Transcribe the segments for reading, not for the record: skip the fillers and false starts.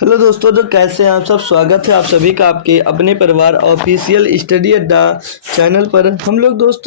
Hello दोस्तों, तो कैसे हैं आप सब। स्वागत है आप सभी का आपके अपने परिवार ऑफिशियल स्टडी अड्डा चैनल पर। हम लोग दोस्त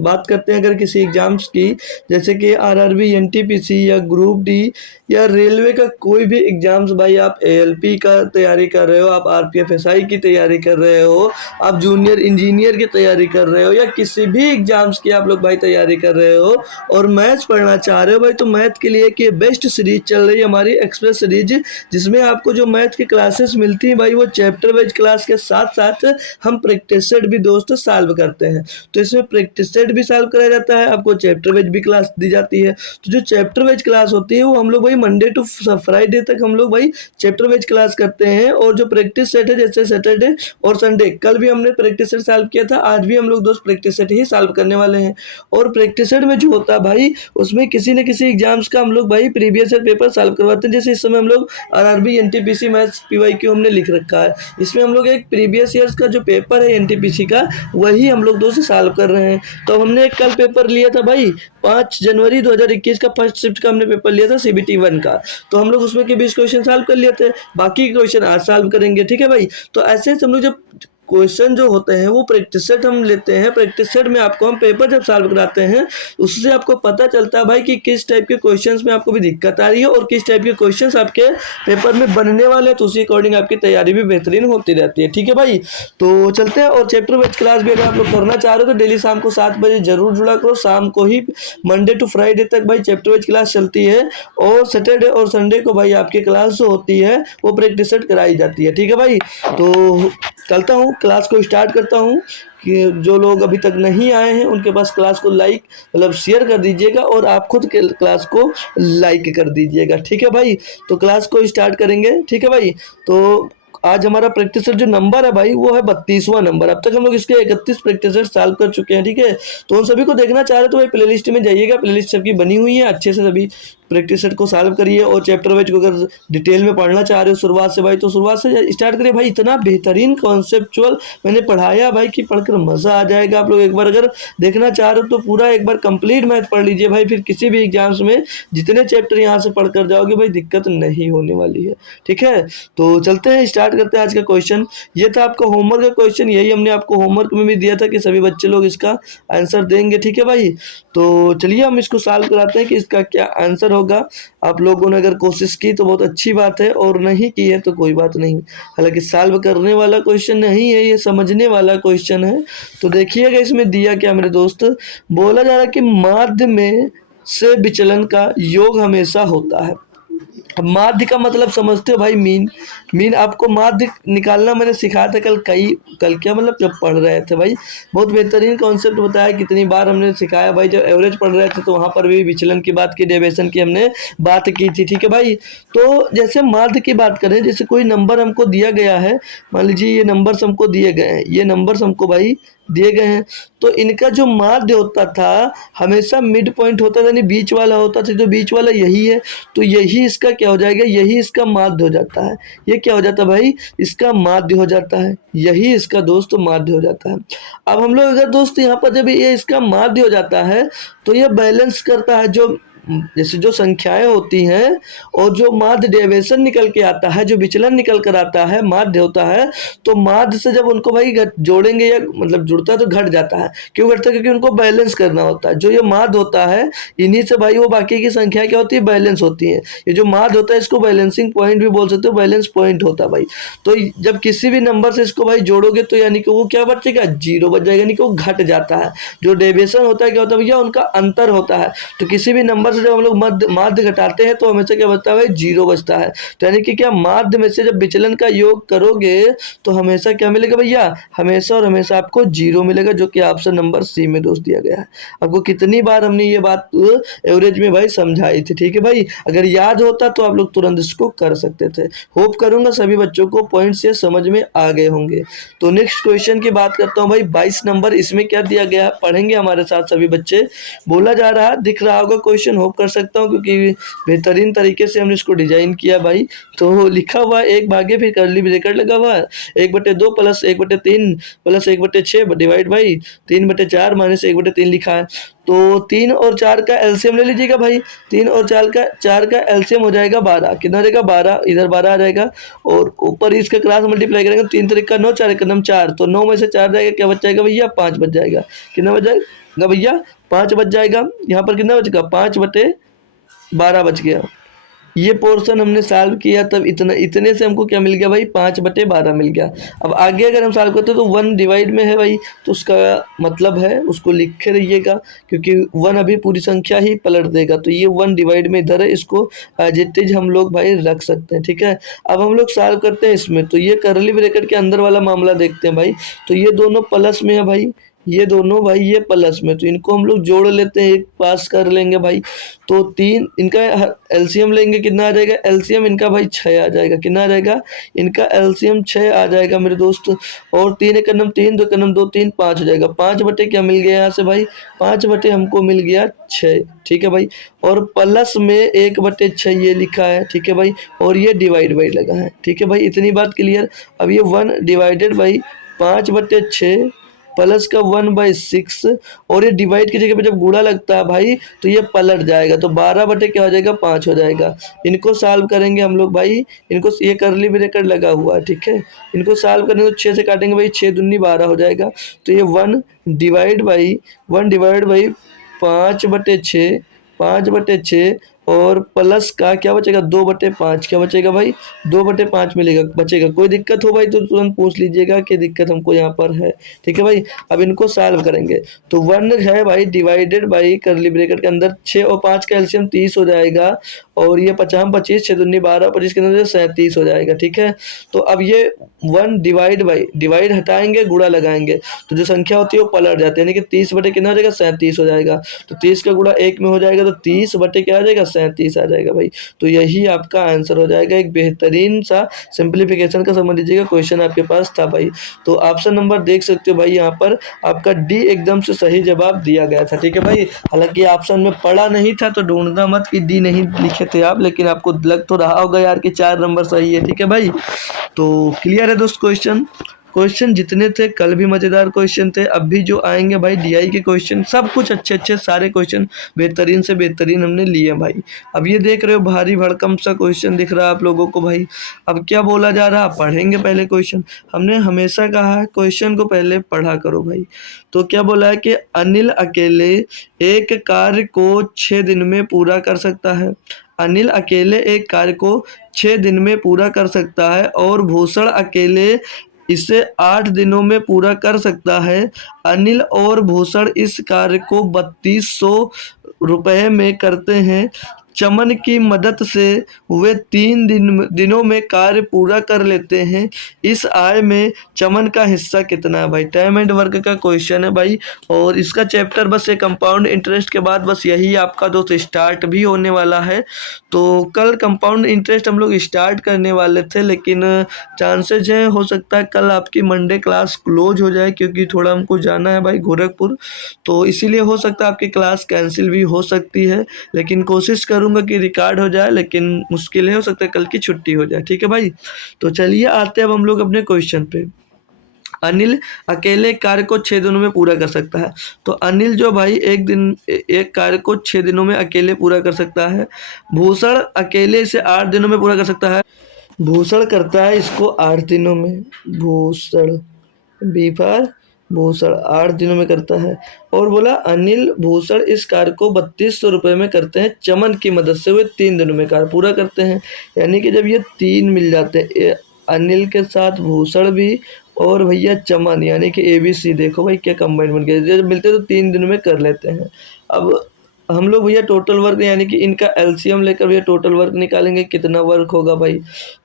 बात करते हैं अगर किसी एग्जाम्स की, जैसे कि आरआरबी, एनटीपीसी या ग्रुप डी या रेलवे का कोई भी एग्जाम्स। भाई आप एएलपी का तैयारी कर रहे हो, आप आरपीएफ एसआई की तैयारी कर रहे हो, आप जूनियर इंजीनियर की तैयारी कर रहे हो, या किसी भी एग्जाम्स की आप लोग भाई तैयारी कर रहे हो और मैथ्स पढ़ना चाह रहे हो भाई, तो मैथ के लिए एक बेस्ट सीरीज चल रही है हमारी एक्सप्रेस सीरीज, जिसमें आपको जो मैथ की क्लासेस मिलती हैं भाई वो चैप्टर वाइज क्लास के साथ साथ हम प्रैक्टिस सेट भी दोस्त सॉल्व करते हैं। तो इसमें प्रैक्टिस सेट भी सॉल्व कराया जाता है, आपको चैप्टर वाइज भी क्लास दी जाती है। तो जो चैप्टर वाइज क्लास होती है वो हम लोग भाई मंडे टू फ्राइडे तक हम लोग भाई चैप्टर वाइज क्लास करते हैं। और जो प्रैक्टिस सेट है, जैसे सैटरडे और संडे, कल भी हमने प्रैक्टिस सेट सॉल्व किया था, आज भी हम लोग दोस्त प्रैक्टिस सेट ही सॉल्व करने वाले हैं। और प्रैक्टिस सेट में जो होता है भाई, उसमें किसी न किसी एग्जाम्स का हम लोग भाई प्रीवियस ईयर पेपर सॉल्व करवाते हैं। जैसे इस समय हम लोग आरआरबी एनटीपीसी मैथ्स पीवाईक्यू हमने लिख रखा है, इसमें हम लोग एक प्रीवियस ईयर्स का जो पेपर है एनटीपीसी का, वही हम लोग दोस्त सॉल्व कर रहे हैं। तो हमने कल पेपर लिया था भाई 5 जनवरी 2021 का, फर्स्ट शिफ्ट का हमने पेपर लिया था सीबीटी 1 का। तो हम लोग उसमें के 20 क्वेश्चन सॉल्व कर लिए थे, बाकी के क्वेश्चन आज सॉल्व करेंगे, ठीक है भाई। तो ऐसे हम लोग जब क्वेश्चन जो होते हैं वो प्रैक्टिस सेट हम लेते हैं, प्रैक्टिस सेट में आपको हम पेपर जब सॉल्व कराते हैं उससे आपको पता चलता है भाई कि किस टाइप के क्वेश्चंस में आपको भी दिक्कत आ रही है और किस टाइप के क्वेश्चंस आपके पेपर में बनने वाले हैं। तो उसी अकॉर्डिंग आपकी तैयारी भी बेहतरीन होती रहती है, ठीक है भाई। तो चलते हैं। और चैप्टर वाइज क्लास भी अगर आप लोग करना चाह रहे हो तो डेली शाम को 7 बजे जरूर जुड़ा करो। शाम को ही मंडे टू फ्राइडे तक भाई चैप्टर वाइज क्लास चलती है, और सैटरडे और संडे को भाई आपकी क्लास जो होती है वो प्रैक्टिस सेट कराई जाती है, ठीक है भाई। तो चलता हूँ, क्लास को स्टार्ट करता हूँ। कि जो लोग अभी तक नहीं आए हैं उनके पास क्लास को लाइक मतलब शेयर कर दीजिएगा, और आप खुद के क्लास को लाइक कर दीजिएगा, ठीक है भाई। तो क्लास को स्टार्ट करेंगे, ठीक है भाई। तो आज हमारा प्रैक्टिस सेट जो नंबर है भाई वो है 32वां नंबर। अब तक हम लोग इसके 31 प्रैक्टिस सेट सॉल्व कर चुके हैं, ठीक है। तो उन सभी को देखना चाह रहे तो भाई प्लेलिस्ट में जाइएगा, प्लेलिस्ट सबकी बनी हुई है, अच्छे से सभी प्रैक्टिस सेट को सॉल्व करिए। और चैप्टर वाइज को अगर डिटेल में पढ़ना चाह रहे हो शुरुआत से भाई, तो शुरुआत से स्टार्ट करिए भाई। इतना बेहतरीन कॉन्सेप्चुअल मैंने पढ़ाया भाई कि पढ़कर मजा आ जाएगा। आप लोग एक बार अगर देखना चाह रहे हो तो पूरा एक बार कंप्लीट मैथ पढ़ लीजिए भाई, फिर किसी भी एग्जाम्स में जितने चैप्टर यहाँ से पढ़ कर जाओगे भाई दिक्कत नहीं होने वाली है, ठीक है। तो चलते हैं, स्टार्ट करते हैं आज का क्वेश्चन। ये था आपका होमवर्क का क्वेश्चन, यही हमने आपको होमवर्क में भी दिया था कि सभी बच्चे लोग इसका आंसर देंगे, ठीक है भाई। तो चलिए हम इसको सॉल्व कराते हैं कि इसका क्या आंसर होगा। आप लोगों ने अगर कोशिश की तो बहुत अच्छी बात है, और नहीं की है तो कोई बात नहीं। हालांकि सॉल्व करने वाला क्वेश्चन नहीं है, ये समझने वाला क्वेश्चन है। तो देखिएगा इसमें दिया क्या मेरे दोस्त। बोला जा रहा है कि माध्य में से विचलन का योग हमेशा होता है। अब माध्य का मतलब समझते हो भाई, मीन। मीन आपको माध्य निकालना मैंने सिखाया था कल क्या मतलब जब पढ़ रहे थे भाई, बहुत बेहतरीन कॉन्सेप्ट बताया। कितनी बार हमने सिखाया भाई, जब एवरेज पढ़ रहे थे तो वहाँ पर भी विचलन की बात की, डेविएशन की हमने बात की थी, ठीक है भाई। तो जैसे माध्य की बात करें, जैसे कोई नंबर हमको दिया गया है, मान लीजिए ये नंबर्स हमको दिए गए हैं, ये नंबर्स हमको भाई दिए गए हैं, तो इनका जो माध्य होता था हमेशा मिड पॉइंट होता था, यानी बीच वाला होता था। जो बीच वाला यही है, तो यही इसका क्या हो जाएगा, यही इसका माध्य हो जाता है। ये क्या हो जाता है भाई, इसका माध्य हो जाता है, यही इसका दोस्त माध्य हो जाता है। अब हम लोग अगर दोस्त यहाँ पर जब ये इसका माध्य हो जाता है तो ये बैलेंस करता है, जो जैसे जो संख्याएं होती हैं और जो माध्य डेविएशन निकल के आता है, जो विचलन निकल कर आता है, माध्य होता है। तो माध्य से जब उनको भाई जोड़ेंगे या मतलब जुड़ता है तो घट जाता है। क्यों घटता है, क्योंकि उनको बैलेंस करना होता है। जो ये माध्य होता है इन्हीं से भाई वो बाकी की संख्या क्या होती है, बैलेंस होती है। ये जो माध्य होता है इसको बैलेंसिंग पॉइंट भी बोल सकते हो, बैलेंस पॉइंट होता है भाई। तो जब किसी भी नंबर से इसको भाई जोड़ोगे तो यानी कि वो क्या बचेगा, जीरो बच जाएगा, यानी कि वो घट जाता है। जो डेविएशन होता है क्या होता है भैया, उनका अंतर होता है। तो किसी भी नंबर जब हम लोग माध्य घटाते हैं तो हमेशा क्या बचता है, जीरो बचता है। तो यानी कि क्या माध्य में से जब विचलन का योग करोगे तो हमेशा क्या मिलेगा भैया, हमेशा और हमेशा आपको जीरो मिलेगा, जो कि ऑप्शन नंबर सी में दोस्त दिया गया है। आपको कितनी बार हमने ये बात एवरेज में भाई समझाई थी, ठीक है भाई। अगर याद होता तो आप लोग तुरंत इसको कर सकते थे। होप करूंगा सभी बच्चों को पॉइंट से समझ में आ गए होंगे। तो नेक्स्ट क्वेश्चन की बात करता हूँ भाई, 22 नंबर। इसमें क्या दिया गया पढ़ेंगे हमारे साथ सभी बच्चे। बोला जा रहा है, दिख रहा होगा क्वेश्चन, होप कर सकता हूँ, क्योंकि बेहतरीन तरीके से हमने इसको डिजाइन किया भाई। तो लिखा हुआ है 1 भागे, फिर कर्ली ब्रैकेट लगा हुआ है 1/2 plus 1/3 plus 1/6 divide by 3/4 minus 1/3 लिखा है। तो 3 और 4 का एलसीएम ले लीजिएगा भाई। 3 और 4 का एलसीएम हो जाएगा 12। कितना हो जाएगा 12, इधर 12 आ जाएगा और ऊपर इसका क्रॉस मल्टीप्लाई करेंगे 3 3 9, 4 1 4, तो 9 में से 4 जाएगा, क्या बच जाएगा भैया 5 बच जाएगा। कितना बच जाएगा भैया 5 बच जाएगा। यहाँ पर कितना बचेगा 5/12 बच गया। ये पोर्शन हमने सॉल्व किया, तब इतने से हमको क्या मिल गया भाई 5/12 मिल गया। अब आगे अगर हम सॉल्व करते हैं तो 1 डिवाइड में है भाई, तो उसका मतलब है उसको लिखे रहिएगा, क्योंकि 1 अभी पूरी संख्या ही पलट देगा। तो ये 1 डिवाइड में इधर है, इसको एज इट इज हम लोग भाई रख सकते हैं, ठीक है। अब हम लोग सॉल्व करते हैं इसमें, तो ये करली ब्रैकेट के अंदर वाला मामला देखते हैं भाई। तो ये दोनों प्लस में है भाई, ये दोनों भाई ये प्लस में, तो इनको हम लोग जोड़ लेते हैं, एक पास कर लेंगे भाई। तो 3 इनका एलसीएम लेंगे, कितना आ जाएगा एलसीएम इनका भाई 6 आ जाएगा। कितना आ जाएगा इनका एलसीएम 6 आ जाएगा मेरे दोस्त। और 3 एक 3, 2 एक 2, 3 5 हो जाएगा। 5 बटे क्या मिल गया यहाँ से भाई 5 बटे हमको मिल गया 6, ठीक है भाई। और प्लस में 1/6 ये लिखा है, ठीक है भाई। और ये डिवाइड बाई लगा है, ठीक है भाई। इतनी बात क्लियर। अब ये 1 डिवाइडेड बाई 5/6 प्लस का 1/6, और ये डिवाइड की जगह पे जब गुणा लगता है भाई तो ये पलट जाएगा, तो 12 बटे क्या हो जाएगा 5 हो जाएगा। इनको सॉल्व करेंगे हम लोग भाई, इनको ये करली ब्रैकेट लगा हुआ है, ठीक है। इनको सॉल्व करेंगे तो 6 से काटेंगे भाई, 6 दूनी 12 हो जाएगा। तो ये 1 डिवाइड बाई 5/6, 5/6 और प्लस का क्या बचेगा 2/5, क्या बचेगा भाई 2/5 मिलेगा बचेगा। कोई दिक्कत हो भाई तो तुरंत पूछ लीजिएगा कि दिक्कत हमको यहाँ पर है, ठीक है भाई। अब इनको सॉल्व करेंगे तो 1 है भाई डिवाइडेड बाई करली ब्रैकेट के अंदर 6 और 5 का एलसीएम 30 हो जाएगा, और ये 50 25 6 दूनी 12 25 के अंदर 37 हो जाएगा, ठीक है। तो अब ये 1 डिवाइड बाई डिवाइड हटाएंगे गुणा लगाएंगे, तो जो संख्या होती है वो पलट जाती है, यानी कि 30 बटे कितना हो जाएगा 37 हो जाएगा। तो 30 का गुणा 1 में हो जाएगा, तो 30 बटे क्या आ जाएगा 37 आ जाएगा भाई। तो यही आपका आंसर हो जाएगा। एक बेहतरीन सा सिंप्लीफिकेशन का समझ लीजिएगा क्वेश्चन आपके पास था भाई। तो ऑप्शन नंबर देख सकते हो भाई, यहाँ पर आपका डी एकदम से सही जवाब दिया गया था, ठीक है भाई। हालांकि ऑप्शन में पढ़ा नहीं था तो ढूंढना मत कि डी नहीं लिखे थे आप, लेकिन आपको लग तो रहा होगा यार कि 4 नंबर सही है, ठीक है भाई। तो क्लियर है दोस्त। क्वेश्चन जितने थे कल भी मज़ेदार क्वेश्चन थे, अब भी जो आएंगे भाई डीआई के क्वेश्चन सब कुछ अच्छे सारे क्वेश्चन बेहतरीन से बेहतरीन हमने लिए भाई। अब ये देख रहे हो भारी भड़कम सा क्वेश्चन दिख रहा है आप लोगों को भाई। अब क्या बोला जा रहा है, पढ़ेंगे पहले क्वेश्चन। हमने हमेशा कहा है क्वेश्चन को पहले पढ़ा करो भाई। तो क्या बोला है कि अनिल अकेले एक कार्य को 6 दिन में पूरा कर सकता है। अनिल अकेले एक कार्य को 6 दिन में पूरा कर सकता है, और भूषण अकेले इसे 8 दिनों में पूरा कर सकता है। अनिल और भूषण इस कार्य को 3200 रुपये में करते हैं। चमन की मदद से वे 3 दिनों में कार्य पूरा कर लेते हैं। इस आय में चमन का हिस्सा कितना है भाई। टाइम एंड वर्क का क्वेश्चन है भाई, और इसका चैप्टर बस ये कंपाउंड इंटरेस्ट के बाद बस यही आपका दोस्त स्टार्ट भी होने वाला है। तो कल कंपाउंड इंटरेस्ट हम लोग स्टार्ट करने वाले थे, लेकिन चांसेज है हो सकता है कल आपकी मंडे क्लास क्लोज हो जाए, क्योंकि थोड़ा हमको जाना है भाई गोरखपुर, तो इसीलिए हो सकता है आपकी क्लास कैंसिल भी हो सकती है। लेकिन कोशिश करूंगा कि रिकॉर्ड हो जाए, लेकिन मुश्किल है, हो सकता है कल की छुट्टी हो जाए, ठीक है भाई। तो चलिए आते हैं अब हम लोग अपने क्वेश्चन पे। अनिल अकेले कार्य को 6 दिनों में पूरा कर सकता है। तो अनिल जो भाई एक कार्य को 6 दिनों में अकेले पूरा कर सकता है। भूषण अकेले इसे 8 दिनों में पूरा कर सकता है। भूषण करता है इसको 8 दिनों में। भूषण बीफार भूषण 8 दिनों में करता है। और बोला अनिल भूषण इस कार्य को 3200 रुपये में करते हैं। चमन की मदद से वे 3 दिनों में कार्य पूरा करते हैं। यानी कि जब ये 3 मिल जाते हैं, अनिल के साथ भूषण भी और भैया चमन, यानी कि ABC, देखो भाई क्या कंबाइन बन गया। जब मिलते तो 3 दिनों में कर लेते हैं। अब हम लोग भैया टोटल वर्क यानी कि इनका एलसीएम लेकर भैया टोटल वर्क निकालेंगे, कितना वर्क होगा भाई।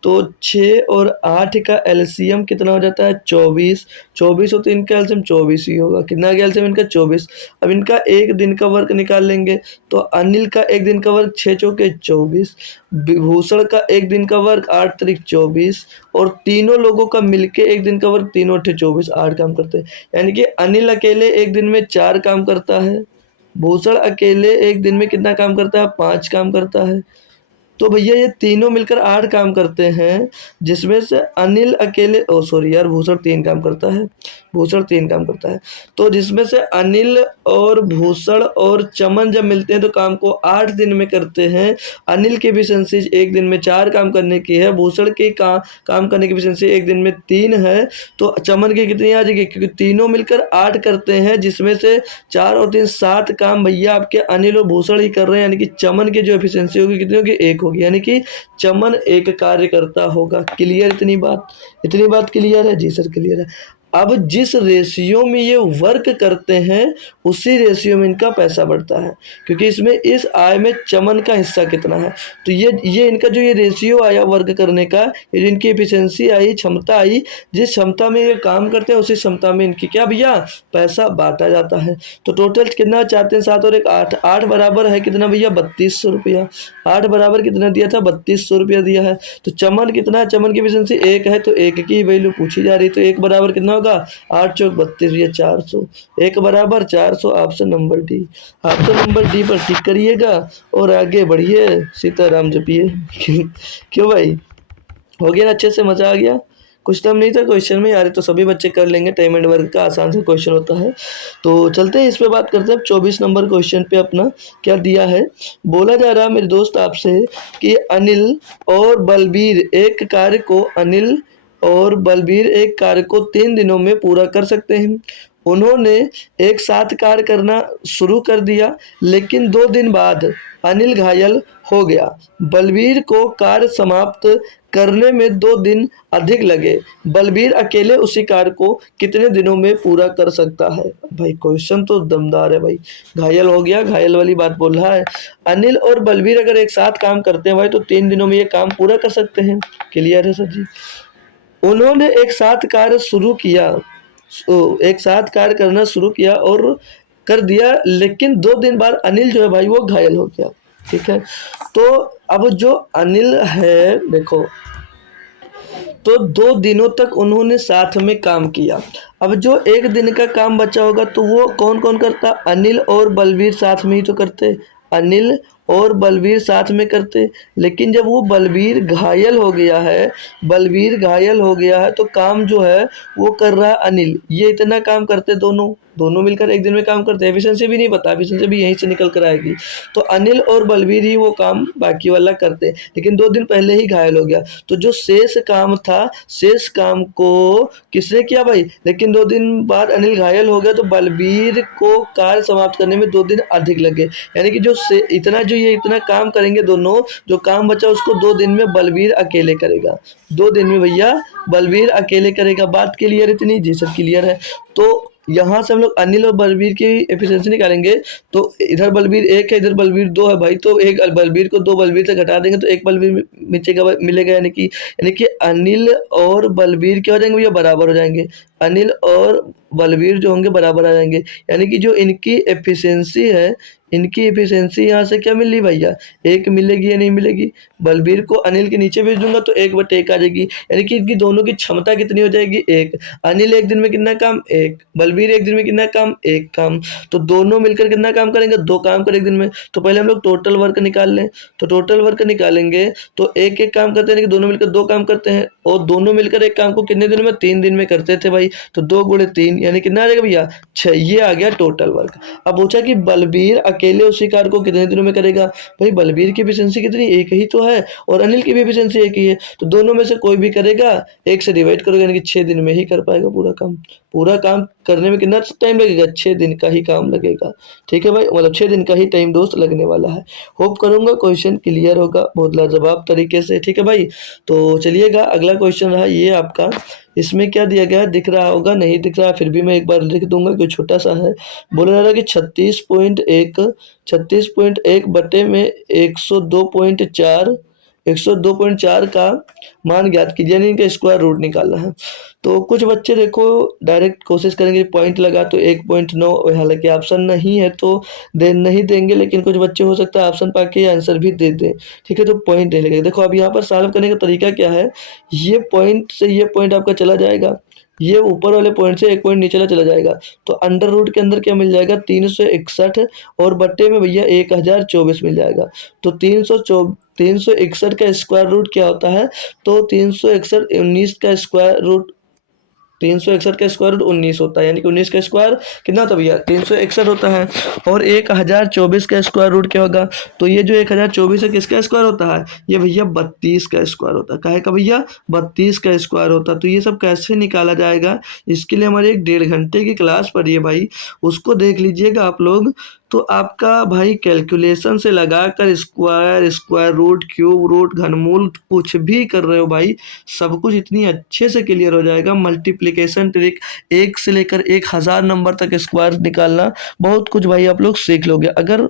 तो 6 और 8 का एलसीएम कितना हो जाता है 24। 24 हो तो इनका एलसीएम 24 ही होगा। कितना आ गया एलसीएम इनका 24। अब इनका एक दिन का वर्क निकाल लेंगे, तो अनिल का एक दिन का वर्क 6 चौके 24, भूषण का एक दिन का वर्क 8 तारीख 24, और तीनों लोगों का मिलके एक दिन का वर्क 3 और 24 8 काम करते हैं। यानी कि अनिल अकेले एक दिन में 4 काम करता है, भूषण अकेले एक दिन में कितना काम करता है? 5 काम करता है। तो भैया ये तीनों मिलकर 8 काम करते हैं, जिसमें से अनिल अकेले, ओ सॉरी यार, भूषण 3 काम करता है, भूषण 3 काम करता है। तो जिसमें से अनिल और भूषण और चमन जब मिलते हैं तो काम को 8 दिन में करते हैं। अनिल की एफिशिएंसी एक दिन में 4 काम करने की है, भूषण की काम करने की एफिशिएंसी एक दिन में 3 है। तो चमन की कितनी आ जाएगी? क्योंकि तीनों मिलकर 8 करते हैं, जिसमें से 4 और 3 7 काम भैया आपके अनिल और भूषण ही कर रहे हैं, यानी कि चमन की जो एफिशिएंसी होगी कितनी होगी? 1 होगी, यानी कि चमन एक कार्य करता होगा। क्लियर इतनी बात? इतनी बात क्लियर है? जी सर क्लियर है। अब जिस रेशियो में ये वर्क करते हैं उसी रेशियो में इनका पैसा बढ़ता है, क्योंकि इसमें इस आय में चमन का हिस्सा कितना है। तो ये इनका जो ये रेशियो आया वर्क करने का, ये जो इनकी एफिशिएंसी आई, क्षमता आई, जिस क्षमता में ये काम करते हैं उसी क्षमता में इनकी क्या भैया? पैसा बांटा जाता है। तो टोटल कितना? 4 3 7 और 1 8, 8 बराबर है कितना भैया? 3200 रुपया। 8 बराबर कितना दिया था? 3200 रुपया दिया है। तो चमन कितना है? चमन की एफिशिएंसी 1 है, तो 1 की वैल्यू पूछी जा रही, तो 1 बराबर कितना होगा? 8 चौक 32, ये 400। 1 बराबर 400, option number D. Option number D पर टिक करिएगा और आगे बढ़िए, सीताराम जपिए। क्यों भाई? हो गया ना? अच्छे से मजा आ गया? कुछ टर्म नहीं था क्वेश्चन में यार, तो सभी बच्चे कर लेंगे, टाइम एंड वर्क का आसान से क्वेश्चन होता है। तो चलते हैं इस पे बात करते हैं। 24 नंबर क्वेश्चन पे अपना क्या दिया है? बोला जा रहा है मेरे दोस्त आपसे कि अनिल और बलबीर एक कार्य को अनिल और बलबीर एक कार्य को 3 दिनों में पूरा कर सकते हैं। उन्होंने एक साथ कार्य करना शुरू कर दिया, लेकिन 2 दिन बाद अनिल घायल हो गया। बलबीर को कार्य समाप्त करने में 2 दिन अधिक लगे। बलबीर अकेले उसी कार्य को कितने दिनों में पूरा कर सकता है? भाई क्वेश्चन तो दमदार है भाई। घायल हो गया, घायल वाली बात बोल रहा है। अनिल और बलबीर अगर एक साथ काम करते हैं भाई तो 3 दिनों में ये काम पूरा कर सकते हैं। क्लियर है सर जी? उन्होंने एक साथ कार्य शुरू किया, एक साथ कार्य करना शुरू किया और कर दिया, लेकिन 2 दिन बाद अनिल जो है भाई वो घायल हो गया। ठीक है, तो अब जो अनिल है देखो, तो 2 दिनों तक उन्होंने साथ में काम किया। अब जो 1 दिन का काम बचा होगा तो वो कौन कौन करता? अनिल और बलबीर साथ में ही तो करते, अनिल और बलबीर साथ में करते। लेकिन जब वो बलबीर घायल हो गया है, बलबीर घायल हो गया है तो काम जो है वो कर रहा है अनिल। ये इतना काम करते दोनों, दोनों मिलकर एक दिन में काम करते हैं। एफिशिएंसी भी नहीं पता, एफिशिएंसी भी यहीं से निकल कर आएगी। तो अनिल और बलबीर ही वो काम बाकी वाला करते, लेकिन 2 दिन पहले ही घायल हो गया। तो जो शेष काम था, शेष काम को किसने किया भाई? लेकिन 2 दिन बाद अनिल घायल हो गया तो बलबीर को कार्य समाप्त करने में 2 दिन अधिक लगे। यानी कि जो इतना जो ये इतना काम करेंगे दोनों, जो काम बचा उसको 2 दिन में बलबीर अकेले करेगा। 2 दिन में भैया बलबीर अकेले करेगा। बात क्लियर इतनी? जी सर क्लियर है। तो यहाँ से हम लोग अनिल और बलबीर की एफिशिएंसी निकालेंगे। तो इधर बलबीर 1 है, इधर बलबीर 2 है भाई, तो एक बलबीर को 2 बलबीर से घटा देंगे तो 1 बलबीर मिलेगा, यानी कि अनिल और बलबीर क्या हो जाएंगे भैया? बराबर हो जाएंगे। अनिल और बलबीर जो होंगे बराबर आ जाएंगे, यानी कि जो इनकी एफिशिएंसी है, इनकी एफिशिएंसी यहाँ से क्या मिल रही भैया? 1 मिलेगी या नहीं मिलेगी? बलबीर को अनिल के नीचे भेज दूंगा तो 1/1 आ जाएगी, यानी कि इनकी दोनों की क्षमता कितनी हो जाएगी? 1। अनिल एक दिन में कितना काम? 1। बलबीर एक दिन में कितना काम? 1 काम। तो दोनों मिलकर कितना काम करेंगे? 2 काम करेंगे दिन में। तो पहले हम लोग टोटल वर्क निकाल लें। तो टोटल वर्क निकालेंगे तो 1-1 काम करते हैं, यानी कि दोनों मिलकर 2 काम करते हैं, और दोनों मिलकर एक काम को कितने दिनों में? 3 दिन में करते थे भाई। तो 2 गुणे 3 यानी कितना आ जाएगा भैया? 6। ये आ गया टोटल वर्क। अब पूछा कि बलबीर अकेले उसी कार्य को कितने दिनों में करेगा? भाई बलबीर की एफिशिएंसी कितनी? 1 ही तो है, और अनिल की भी एफिशिएंसी 1 ही है। तो दोनों में से कोई भी करेगा, 1 से डिवाइड करोगे, यानी कि 6 दिन में ही कर पाएगा पूरा काम। पूरा काम करने में कितना टाइम लगेगा? 6 दिन का ही काम लगेगा। ठीक है भाई, मतलब 6 दिन का ही टाइम दोस्त लगने वाला है। होप करूंगा क्वेश्चन क्लियर होगा बहुत लाजवाब तरीके से। ठीक है भाई, तो चलिएगा अगला क्वेश्चन रहा ये आपका। इसमें क्या दिया गया है? दिख रहा होगा, नहीं दिख रहा फिर भी मैं एक बार लिख दूंगा क्योंकि छोटा सा है। बोला जा रहा है कि 36.1 बटे में 102.4 का मान ज्ञात कीजिए, यानी इनका स्क्वायर रूट निकालना है। तो कुछ बच्चे देखो डायरेक्ट कोशिश करेंगे पॉइंट लगा तो 1.9, हालांकि ऑप्शन नहीं है तो नहीं देंगे, लेकिन कुछ बच्चे हो सकता है ऑप्शन पाके आंसर भी दे दें। ठीक है, तो पॉइंट नहीं लगेगा। देखो अब यहाँ पर सॉल्व करने का तरीका क्या है? ये पॉइंट से ये पॉइंट आपका चला जाएगा, ये ऊपर वाले पॉइंट से एक पॉइंट नीचे चला जाएगा। तो अंडर रूट के अंदर क्या मिल जाएगा 361 और बट्टे में भैया 1024 मिल जाएगा। तो 361 का स्क्वायर रूट क्या होता है, तो 361 19 का स्क्वायर रूट 361 का स्क्वायर रूट 19 होता है, यानी कि 19 का स्क्वायर कितना होता है भैया 361 होता है। और 1024 का स्क्वायर रूट क्या होगा, तो ये जो 1024 है किसका स्क्वायर होता है, ये भैया 32 का स्क्वायर होता है। काहे का भैया 32 का स्क्वायर होता है। तो ये सब कैसे निकाला जाएगा, इसके लिए हमारी एक 1.5 घंटे की क्लास पड़ी है भाई, उसको देख लीजिएगा आप लोग। तो आपका भाई कैलकुलेशन से लगाकर square, square root, cube root, घनमूल, कुछ भी कर रहे हो भाई, सब कुछ इतनी अच्छे से क्लियर हो जाएगा। मल्टीप्लिकेशन ट्रिक 1 से लेकर 1000 नंबर तक स्क्वायर निकालना, बहुत कुछ भाई आप लोग सीख लोगे अगर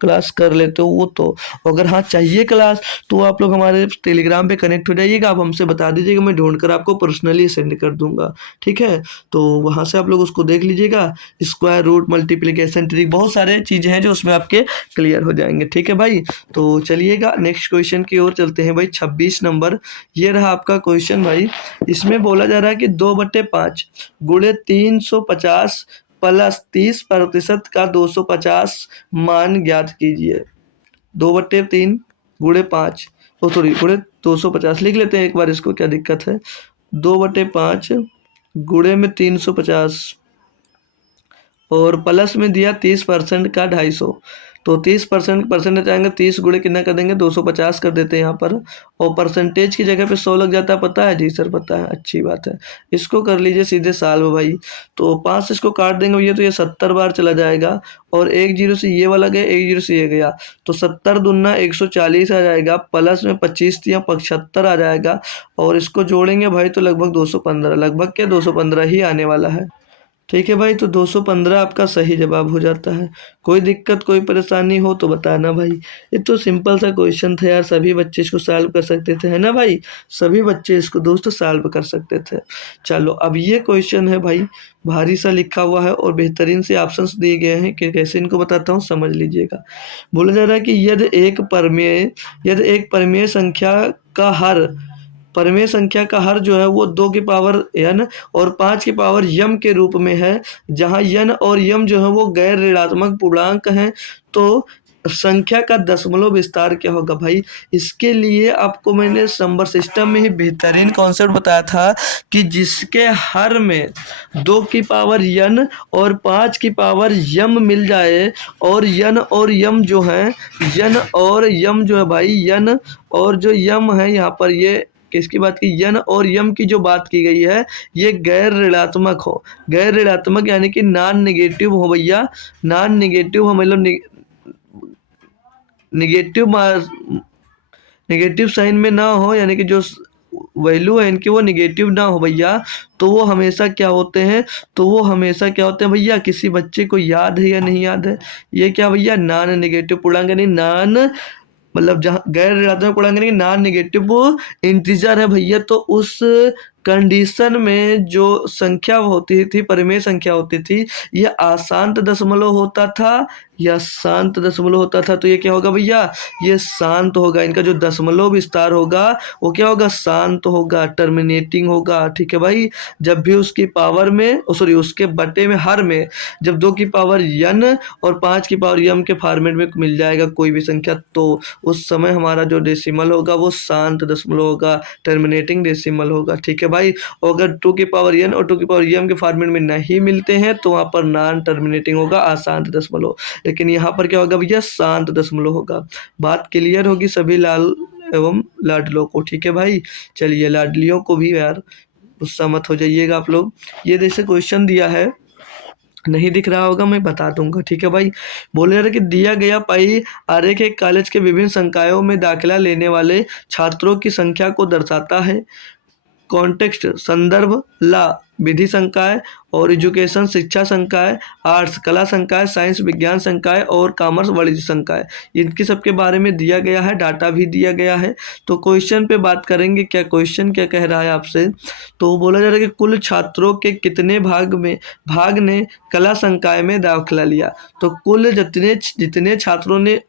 क्लास कर लेते हो वो तो। अगर हाँ चाहिए क्लास तो आप लोग हमारे टेलीग्राम पे कनेक्ट हो जाइएगा, आप हमसे बता दीजिएगा, मैं ढूंढ कर आपको पर्सनली सेंड कर दूंगा, ठीक है। तो वहाँ से आप लोग उसको देख लीजिएगा, स्क्वायर रूट, मल्टीप्लिकेशन ट्रिक, बहुत सारे चीज़ें हैं जो उसमें आपके क्लियर हो जाएंगे, ठीक है भाई। तो चलिएगा नेक्स्ट क्वेश्चन की ओर चलते हैं भाई। 26 नंबर ये रहा आपका क्वेश्चन भाई। इसमें बोला जा रहा है कि 2/5 गुणे 350 प्लस 30% का 250 मान ज्ञात कीजिए। 2/3 गुणे 5, ओ सॉरी गुणे 250 लिख लेते हैं एक बार इसको, क्या दिक्कत है। 2/5 गुणे में 350 और प्लस में दिया 30% का 250। तो 30% परसेंटेज आएंगे, 30 गुणे कितना कर देंगे 250 कर देते हैं यहाँ पर। और परसेंटेज की जगह पे 100 लग जाता है, पता है जी सर पता है, अच्छी बात है। इसको कर लीजिए सीधे साल में भाई। तो 5 से इसको काट देंगे भैया तो ये 70 बार चला जाएगा। और 1 जीरो से ये वाला गया, 1 जीरो से ये गया, तो 70 दूना 140 आ जाएगा, प्लस में 25 दिया 75 आ जाएगा। और इसको जोड़ेंगे भाई तो लगभग 215, लगभग क्या 215 ही आने वाला है, ठीक है भाई। तो 215 आपका सही जवाब हो जाता है। कोई दिक्कत कोई परेशानी हो तो बताना भाई। ये तो सिंपल सा क्वेश्चन था यार, सभी बच्चे इसको सॉल्व कर सकते थे, है ना भाई, सभी बच्चे इसको दोस्तों सॉल्व कर सकते थे। चलो अब ये क्वेश्चन है भाई, भारी सा लिखा हुआ है और बेहतरीन से ऑप्शंस दिए गए हैं कि कैसे इनको बताता हूँ समझ लीजिएगा। बोला जा रहा है कि यदि एक परमेय संख्या का हर, परमेय संख्या का हर जो है वो 2 की पावर n और 5 की पावर m के रूप में है, जहाँ n और m जो है वो गैर ऋणात्मक पूर्णांक हैं, तो संख्या का दशमलव विस्तार क्या होगा भाई। इसके लिए आपको मैंने नंबर सिस्टम में ही बेहतरीन कॉन्सेप्ट बताया था कि जिसके हर में 2 की पावर n और 5 की पावर m मिल जाए, और n और m जो है, n और m जो है भाई, n और जो m है यहाँ पर, ये किसकी बात की, यन और यम की जो बात की गई है, ये गैर ऋणात्मक हो। गैर ऋणात्मक यानी कि नॉन नेगेटिव हो भैया, नॉन नेगेटिव हो, मतलब नेगेटिव साइन में ना हो, यानी कि जो वैल्यू है इनकी वो निगेटिव ना हो भैया। तो वो हमेशा क्या होते हैं, तो वो हमेशा क्या होते हैं भैया, किसी बच्चे को याद है या नहीं याद है, ये क्या भैया नॉन नेगेटिव पूर्णांक, यानी नॉन मतलब जहाँ गैर ऋणात्मक पूर्णांक यानी नॉन नेगेटिव इंटीजर है भैया। तो उस कंडीशन में जो संख्या होती थी, परिमेय संख्या होती थी, यह अशांत दशमलव होता था या शांत दशमलव होता था। तो ये क्या होगा भैया, ये शांत होगा। इनका जो दशमलव विस्तार होगा वो क्या होगा, शांत होगा, टर्मिनेटिंग होगा, ठीक है भाई। जब भी उसकी पावर में, सॉरी उसके बटे में, हर में जब 2 की पावर n और 5 की पावर m के फॉर्मेट में मिल जाएगा कोई भी संख्या, तो उस समय हमारा जो डेसिमल होगा वो शांत दशमलव होगा, टर्मिनेटिंग डेसिमल होगा, ठीक है भाई। और अगर 2 की पावर n और 2 की पावर m के फॉर्मेट में नहीं मिलते हैं तो वहाँ पर नॉन टर्मिनेटिंग होगा, अशांत दशमलव। लेकिन यहाँ पर क्या होगा भैया, शांत दशमलव होगा। बात क्लियर होगी सभी लाल एवं लाडलों को, ठीक है भाई। चलिए लाडलियों को भी यार गुस्सा मत हो जाइएगा आप लोग। ये जैसे क्वेश्चन दिया है, नहीं दिख रहा होगा मैं बता दूंगा, ठीक है भाई। बोले जा रहे कि दिया गया पाई आरेख एक कॉलेज के विभिन्न संकायों में दाखिला लेने वाले छात्रों की संख्या को दर्शाता है। कॉन्टेक्स्ट संदर्भ ला विधि संकाय और एजुकेशन शिक्षा संकाय, आर्ट्स कला संकाय, साइंस विज्ञान संकाय और कॉमर्स वाणिज्य संकाय, इनकी सबके बारे में दिया गया है, डाटा भी दिया गया है। तो क्वेश्चन पे बात करेंगे, क्या क्वेश्चन क्या कह रहा है आपसे। तो बोला जा रहा है कि कुल छात्रों के कितने भाग ने कला संकाय में दाखिला लिया। तो कुल जितने छात्रों ने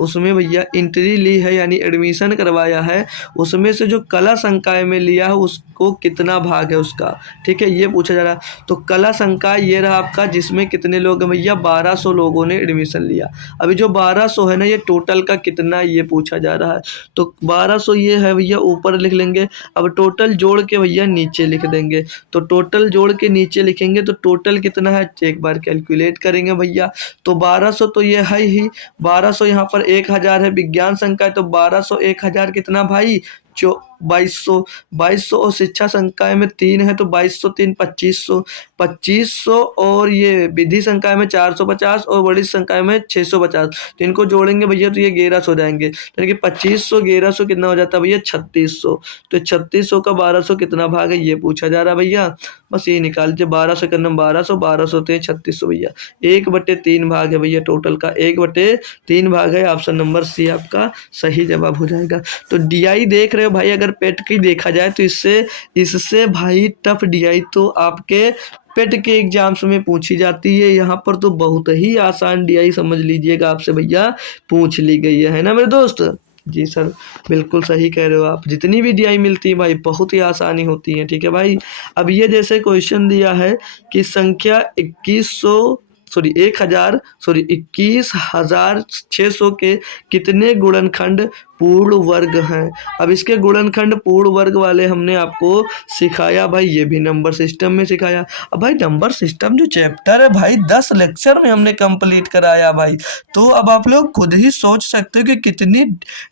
उसमें भैया एंट्री ली है यानी एडमिशन करवाया है, उसमें से जो कला संकाय में लिया है उसको कितना भाग है उसका, ठीक है, ये पूछा जा रहा है। तो कला संकाय ये रहा आपका, जिसमें कितने लोग हैं भैया, 1200 लोगों ने एडमिशन लिया। अभी जो 1200 है ना, ये टोटल का कितना ये पूछा जा रहा है। तो 1200 ये है भैया, ऊपर लिख लेंगे। अब टोटल जोड़ के भैया नीचे लिख देंगे। तो टोटल जोड़ के नीचे लिखेंगे तो टोटल कितना है, एक बार कैलकुलेट करेंगे भैया। तो 1200 तो ये है ही, 1200 यहाँ पर 1000 है, विज्ञान संकाय तो 1200 1000 कितना भाई, 2200, 2200 और शिक्षा संकाय में 3 है तो 2200 3 2500, 2500 और ये विधि संकाय में 450 और वाणिज्य संकाय में 650। तो इनको जोड़ेंगे भैया तो ये 1100 हो जाएंगे, यानी कि 2500 1100 कितना हो जाता है भैया, 3600। तो 3600 का 1200 कितना भाग है ये पूछा जा रहा है भैया। बस ये निकाल लीजिए, 1200 करना 1200, 1200 थे 3600 भैया, 1/3 भाग है भैया, टोटल का 1/3 भाग है। ऑप्शन नंबर सी आपका सही जवाब हो जाएगा। तो डीआई देख रहे हो भाई, अगर पेट की देखा जाए तो इससे इससे भाई टफ डीआई तो आपके पेट के एग्जाम्स में पूछी जाती है। यहाँ पर तो बहुत ही आसान डीआई समझ लीजिएगा आपसे भैया पूछ ली गई है ना मेरे दोस्त। जी सर, बिल्कुल सही कह रहे हो आप, जितनी भी डीआई मिलती है भाई बहुत ही आसानी होती है, ठीक है भाई। अब ये जैसे क्वेश्चन दिया है कि संख्या 21,600 के कितने गुणनखंड पूर्ण वर्ग हैं। अब इसके गुणनखंड पूर्ण वर्ग वाले हमने आपको सिखाया भाई, ये भी नंबर सिस्टम में सिखाया। अब भाई नंबर सिस्टम जो चैप्टर है भाई 10 लेक्चर में हमने कंप्लीट कराया भाई। तो अब आप लोग खुद ही सोच सकते हो कि कितनी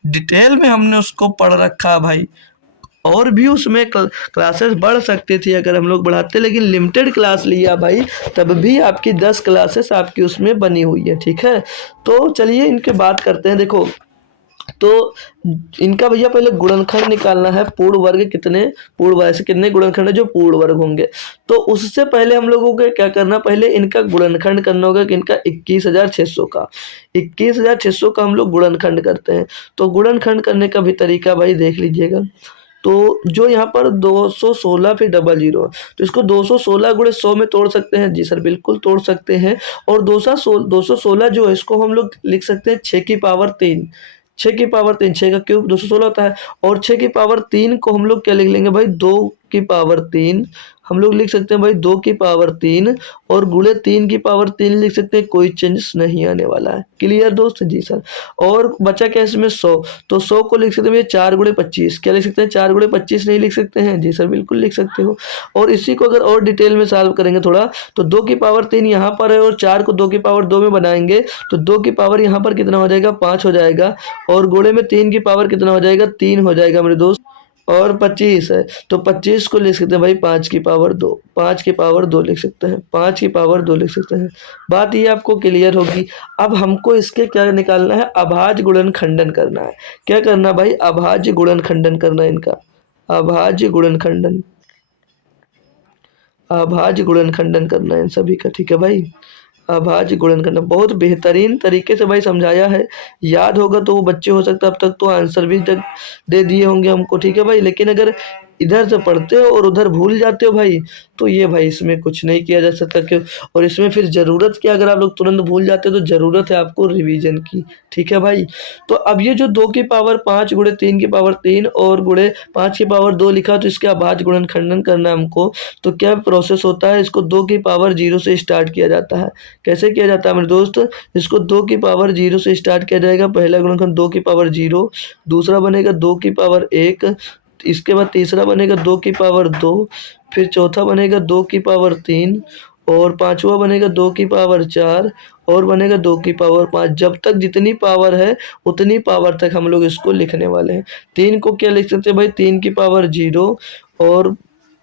डिटेल में हमने उसको पढ़ रखा है भाई। और भी उसमें क्लासेस बढ़ सकती थी अगर हम लोग बढ़ाते, लेकिन लिमिटेड क्लास लिया भाई, तब भी आपकी 10 क्लासेस आपकी उसमें बनी हुई है, ठीक है। तो चलिए इनके बात करते हैं। देखो, तो इनका भैया पहले गुणनखंड निकालना है, पूर्ण वर्ग कितने, पूर्ण वर्ग से कितने गुणनखंड है जो पूर्ण वर्ग होंगे। तो उससे पहले हम लोगों को क्या करना, पहले इनका गुणनखंड करना होगा कि इनका 21,600 का, 21,600 का हम लोग गुणनखंड करते हैं। तो गुणनखंड करने का भी तरीका भाई देख लीजिएगा। तो जो यहाँ पर 216 फिर डबल जीरो, तो इसको 216 गुणे 100 में तोड़ सकते हैं। जी सर, बिल्कुल तोड़ सकते हैं। और 216 जो है इसको हम लोग लिख सकते हैं 6 की पावर 3, 6 की पावर 3, 6 का क्यूब 216 होता है। और 6 की पावर 3 को हम लोग क्या लिख लेंगे भाई, 2 की पावर 3 हम लोग लिख सकते हैं भाई, 2 की पावर 3 और गुणे 3 की पावर 3 लिख सकते हैं, कोई चेंजेस नहीं आने वाला है। क्लियर दोस्त? जी सर। और बचा क्या इसमें 100, तो 100 को लिख सकते हैं 4 गुणे 25, क्या लिख सकते हैं 4 गुणे 25 नहीं लिख सकते हैं? जी सर, बिल्कुल लिख सकते हो। और इसी को अगर और डिटेल में सॉल्व करेंगे थोड़ा, तो 2 की पावर 3 यहाँ पर है और 4 को 2 की पावर 2 में बनाएंगे तो 2 की पावर यहाँ पर कितना हो जाएगा, 5 हो जाएगा। और गुणे में 3 की पावर कितना हो जाएगा, 3 हो जाएगा मेरे दोस्त। और 25 है तो 25 को लिख सकते हैं भाई 5 की पावर 2, 5 की पावर 2 लिख सकते हैं, 5 की पावर 2 लिख सकते हैं। बात ये आपको क्लियर होगी। अब हमको इसके क्या निकालना है, अभाज्य गुणन खंडन करना है। क्या करना भाई, अभाज्य गुणन खंडन करना है इनका, अभाज्य गुणन खंडन, अभाज्य गुणन खंडन करना है इन सभी का, ठीक है भाई। अभाज्य गुणन करना बहुत बेहतरीन तरीके से भाई समझाया है, याद होगा तो वो बच्चे हो सकता है अब तक तो आंसर भी तक दे दिए होंगे हमको, ठीक है भाई। लेकिन अगर इधर से पढ़ते हो और उधर भूल जाते हो भाई, तो ये भाई इसमें कुछ नहीं किया जा सकता क्यों। और इसमें फिर ज़रूरत क्या, अगर आप लोग तुरंत भूल जाते हो तो ज़रूरत है आपको रिवीजन की, ठीक है भाई। तो अब ये जो 2 की पावर 5 गुणे 3 की पावर 3 और गुणे 5 की पावर 2 लिखा, तो इसके अभाज्य गुणन खंडन करना है हमको। तो क्या प्रोसेस होता है, इसको 2 की पावर 0 से स्टार्ट किया जाता है। कैसे किया जाता है मेरे दोस्त, इसको 2 की पावर 0 से स्टार्ट किया जाएगा। पहला गुणनखंड 2 की पावर 0, दूसरा बनेगा 2 की पावर 1, इसके बाद तीसरा बनेगा 2 की पावर 2, फिर चौथा बनेगा 2 की पावर 3 और पांचवा बनेगा 2 की पावर 4 और बनेगा 2 की पावर 5। जब तक जितनी पावर है उतनी पावर तक हम लोग इसको लिखने वाले हैं। 3 को क्या लिख सकते हैं भाई, 3 की पावर 0 और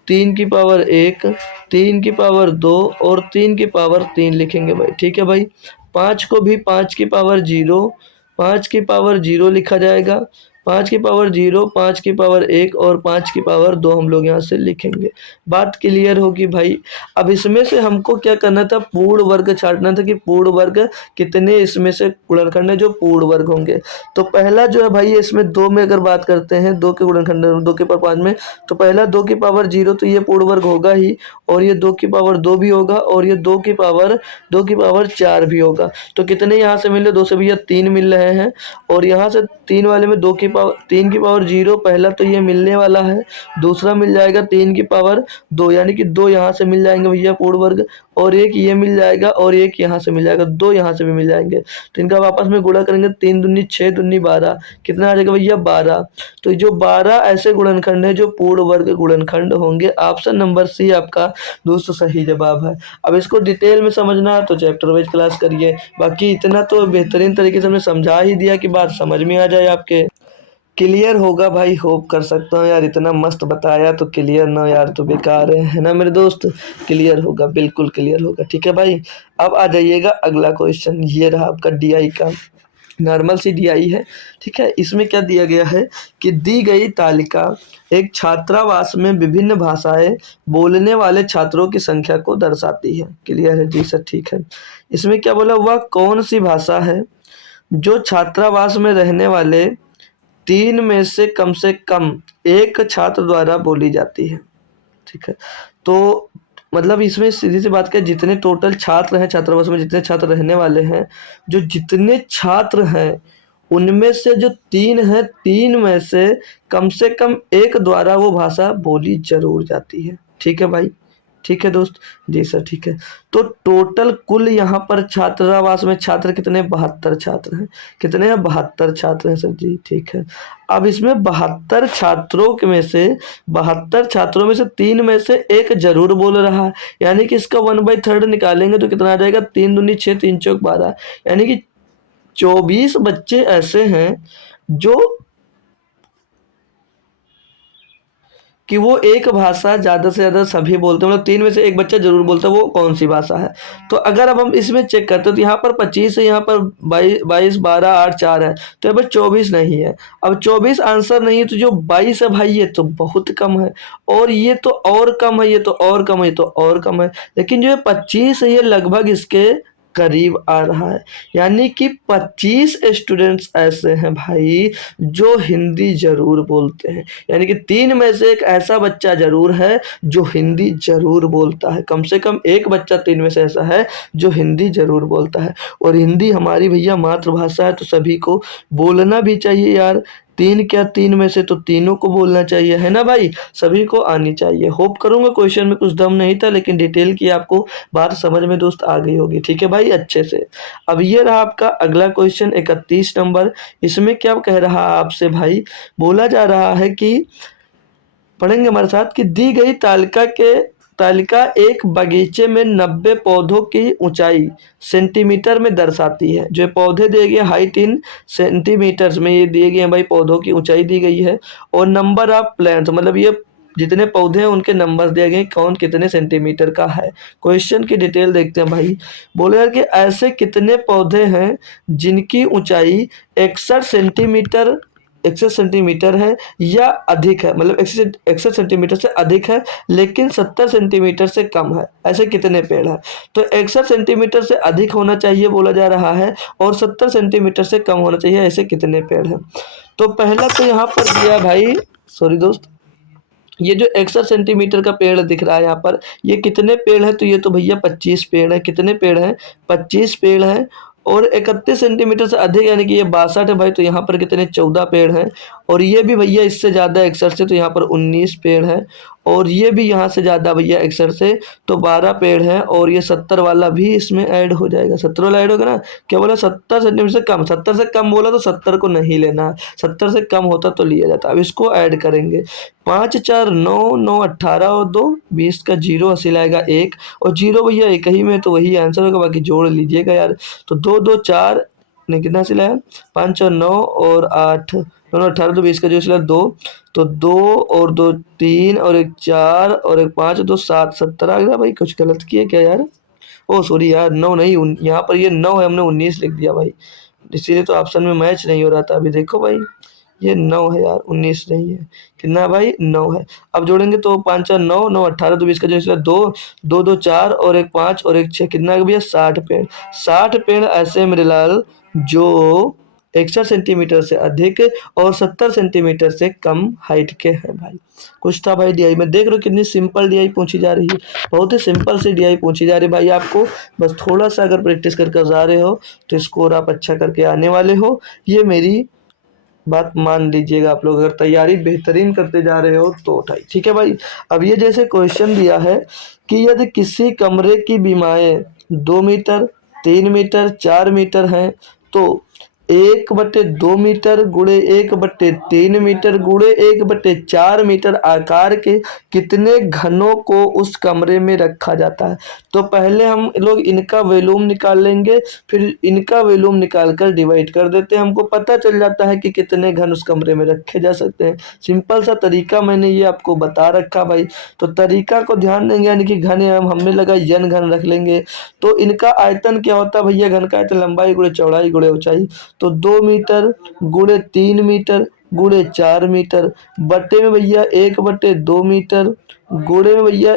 3 की पावर 1, 3 की पावर 2 और 3 की पावर 3 लिखेंगे भाई, ठीक है भाई। 5 को भी 5 की पावर 0, 5 की पावर 0 लिखा जाएगा। 5 की पावर 0, 5 की पावर 1 और 5 की पावर 2 हम लोग यहाँ से लिखेंगे। बात क्लियर होगी भाई। अब इसमें से हमको क्या करना था, पूर्ण वर्ग छांटना था कि पूर्ण वर्ग कितने इसमें से गुणनखंड है जो पूर्ण वर्ग होंगे। तो पहला जो है भाई, इसमें 2 में अगर बात करते हैं, 2 के गुणनखंड 2 की पावर 5 में, तो पहला 2 की पावर 0 तो ये पूर्ण वर्ग होगा ही, और ये 2 की पावर 2 भी होगा, और ये 2 की पावर 4 भी होगा। तो कितने यहाँ से मिल रहे, 2 से भैया 3 मिल रहे हैं, और यहाँ से 3 वाले में 3 की पावर 0 पहला तो ये मिलने वाला है, दूसरा मिल जाएगा 3 की पावर 2, यानी कि 2 यहाँ से मिल जाएंगे भैया पूर्ण वर्ग, और एक ये मिल जाएगा, और एक यहाँ से मिल जाएगा, 2 यहाँ से भी मिल जाएंगे। तो इनका आपस में गुणा करेंगे, 3 दूनी 6 दूनी 12, कितना आ जाएगा भैया 12। तो जो 12 ऐसे गुणनखंड है जो पूर्ण वर्ग गुणनखंड होंगे, ऑप्शन नंबर सी आपका दोस्तों सही जवाब है। अब इसको डिटेल में समझना है तो चैप्टर वाइज क्लास करिए, बाकी इतना तो बेहतरीन तरीके से हमने समझा ही दिया कि बात समझ में आ जाए आपके। क्लियर होगा भाई, होप कर सकता हूँ यार, इतना मस्त बताया तो क्लियर ना यार तो बेकार है ना मेरे दोस्त। क्लियर होगा, बिल्कुल क्लियर होगा, ठीक है भाई। अब आ जाइएगा अगला क्वेश्चन, ये रहा आपका डीआई का, नॉर्मल सी डीआई है, ठीक है। इसमें क्या दिया गया है कि दी गई तालिका एक छात्रावास में विभिन्न भाषाएं बोलने वाले छात्रों की संख्या को दर्शाती है। क्लियर है जी सर, ठीक है। इसमें क्या बोला, वह कौन सी भाषा है जो छात्रावास में रहने वाले 3 में से कम एक छात्र द्वारा बोली जाती है, ठीक है। तो मतलब इसमें सीधी सी बात करें, जितने टोटल छात्र हैं छात्रावास में, जितने छात्र रहने वाले हैं, जो जितने छात्र हैं उनमें से जो 3 हैं, 3 में से कम एक द्वारा वो भाषा बोली जरूर जाती है, ठीक है भाई, ठीक है दोस्त। जी सर, ठीक है। तो टोटल कुल यहाँ पर छात्रावास में छात्र कितने, 72 छात्र हैं। कितने हैं, 72 छात्र हैं सर जी, ठीक है। अब इसमें 72 छात्रों में से 3 में से एक जरूर बोल रहा है, यानी कि इसका 1/3 निकालेंगे तो कितना आ जाएगा, 3 दूनी 6, 3 चौक 12, यानी कि 24 बच्चे ऐसे हैं जो कि वो एक भाषा ज़्यादा से ज़्यादा सभी बोलते हैं, मतलब 3 में से एक बच्चा जरूर बोलता है, वो कौन सी भाषा है। तो अगर अब हम इसमें चेक करते हैं तो यहाँ पर 25 है, यहाँ पर 22, 12, 8, 4 है, तो यहाँ पर 24 नहीं है। अब 24 आंसर नहीं है, तो जो 22 है भाई ये तो बहुत कम है, और ये तो और कम है, ये तो और कम है, ये तो और कम है, लेकिन जो 25 है ये लगभग इसके करीब आ रहा है। यानी कि 25 स्टूडेंट्स ऐसे हैं भाई जो हिंदी जरूर बोलते हैं, यानी कि 3 में से एक ऐसा बच्चा जरूर है जो हिंदी जरूर बोलता है, कम से कम एक बच्चा 3 में से ऐसा है जो हिंदी जरूर बोलता है। और हिंदी हमारी भैया मातृभाषा है, तो सभी को बोलना भी चाहिए यार। 3 में से तो तीनों को बोलना चाहिए, है ना भाई, सभी को आनी चाहिए। होप करूंगा क्वेश्चन में कुछ दम नहीं था, लेकिन डिटेल की आपको बात समझ में दोस्त आ गई होगी, ठीक है भाई, अच्छे से। अब ये रहा आपका अगला क्वेश्चन 31 नंबर। इसमें क्या कह रहा है आपसे भाई, बोला जा रहा है कि पढ़ेंगे हमारे साथ कि दी गई तालिका एक बगीचे में 90 पौधों की ऊंचाई सेंटीमीटर में दर्शाती है। जो पौधे दिए गए हाइट इन सेंटीमीटर्स में ये दिए गए हैं भाई, पौधों की ऊंचाई दी गई है, और नंबर ऑफ प्लांट्स मतलब ये जितने पौधे हैं उनके नंबर दिए गए, कौन कितने सेंटीमीटर का है। क्वेश्चन की डिटेल देखते हैं भाई। बोले यार कि ऐसे कितने पौधे हैं जिनकी ऊंचाई 61 सेंटीमीटर है या अधिक है, मतलब 61 सेंटीमीटर से अधिक है लेकिन 70 सेंटीमीटर से कम है, ऐसे कितने पेड़ हैं। तो 61 सेंटीमीटर से अधिक होना चाहिए बोला जा रहा है, और 70 सेंटीमीटर से कम होना चाहिए, ऐसे कितने पेड़ हैं। तो पहला तो यहाँ पर दिया भाई, सॉरी दोस्त, ये जो 61 सेंटीमीटर का पेड़ दिख रहा है यहाँ पर, ये कितने पेड़ है, तो ये तो भैया 25 पेड़ है। कितने पेड़ हैं, 25 पेड़ हैं। और 31 सेंटीमीटर से अधिक यानी कि ये 62 है भाई, तो यहाँ पर कितने 14 पेड़ हैं। और ये भी भैया इससे ज़्यादा 61 से, तो यहाँ पर 19 पेड़ हैं। और ये भी यहाँ से ज़्यादा भैया 61 से, तो 12 पेड़ हैं। और ये 70 वाला भी इसमें ऐड हो जाएगा, 70 वाला ऐड होगा ना। क्या बोला, 70 सेंटीमीटर से कम, 70 से कम बोला तो 70 को नहीं लेना, 70 से कम होता तो लिया जाता। अब इसको ऐड करेंगे, 5 4 9 9 18 और 2 20 का 0 हासिल आएगा 1, और 0 भैया एक ही में तो वही आंसर होगा, बाकी जोड़ लीजिएगा यार। तो 2 2 4 ने कितना हासिल आया, 5 और 9 और 8 दोनों 18, तो 20 का जो हासिल 2, तो 2 और 2 3 और 1 4 और 1 5 2 7 17 आ गया भाई। कुछ गलत किए क्या यार, ओ सॉरी यार, 9 नहीं, यहाँ पर ये 9 है, हमने 19 लिख दिया भाई, इसीलिए तो ऑप्शन में मैच नहीं हो रहा था। अभी देखो भाई, ये 9 है यार, 19 नहीं है। कितना भाई? 9 है। अब जोड़ेंगे तो 5 4 9, 9 18, तो 20 का जो इसका 2, 2 2 4 और एक 5 और एक 6, कितना है भैया? 60 पेड़। 60 पेड़ ऐसे मेरे लाल जो 61 सेंटीमीटर से अधिक और 70 सेंटीमीटर से कम हाइट के हैं भाई। कुछ था भाई डीआई में, देख रहे हो कितनी सिंपल डीआई पूछी जा रही है, बहुत ही सिंपल सी डीआई पूछी जा रही है भाई आपको। बस थोड़ा सा अगर प्रैक्टिस करके जा रहे हो तो स्कोर आप अच्छा करके आने वाले हो, ये मेरी बात मान लीजिएगा। आप लोग अगर तैयारी बेहतरीन करते जा रहे हो तो भाई ठीक है भाई। अब ये जैसे क्वेश्चन दिया है कि यदि किसी कमरे की बीमाएं 2 मीटर, 3 मीटर, 4 मीटर हैं तो 1/2 मीटर गुणे 1/3 मीटर गुणे 1/4 मीटर आकार के कितने घनों को उस कमरे में रखा जाता है। तो पहले हम लोग इनका वॉल्यूम निकाल लेंगे, फिर इनका वॉल्यूम निकाल कर डिवाइड कर देते हैं, हमको पता चल जाता है कि कितने घन उस कमरे में रखे जा सकते हैं। सिंपल सा तरीका मैंने ये आपको बता रखा भाई। तो तरीका को ध्यान देंगे, यानी कि घन हमें लगा n घन रख लेंगे। तो इनका आयतन क्या होता है भैया? घन का आयतन लंबाई गुणे चौड़ाई गुणे ऊंचाई। तो 2 मीटर गुणे 3 मीटर गुणे 4 मीटर बटे में भैया 1/2 मीटर गुणे में भैया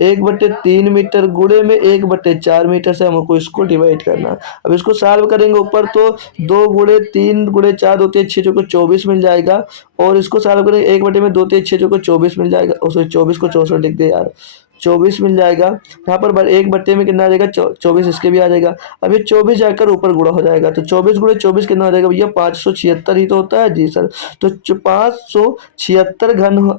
1/3 मीटर गुणे में 1/4 मीटर से हमको इसको डिवाइड करना है। अब इसको सॉल्व करेंगे ऊपर तो 2 गुणे 3 गुणे 4 होते हैं 6 चौको 24 मिल जाएगा, और इसको सॉल्व करेंगे 1/में 2 3 6 चौको 24 मिल जाएगा, और 24 को 64 लिख दे यार, 24 मिल जाएगा। यहाँ पर 1/में कितना आ जाएगा? 24, इसके भी आ जाएगा। अब ये 24 जाकर ऊपर गुणा हो जाएगा, तो 24 गुणे 24 कितना हो जाएगा भैया? 576 ही तो होता है जी सर। तो 576 घन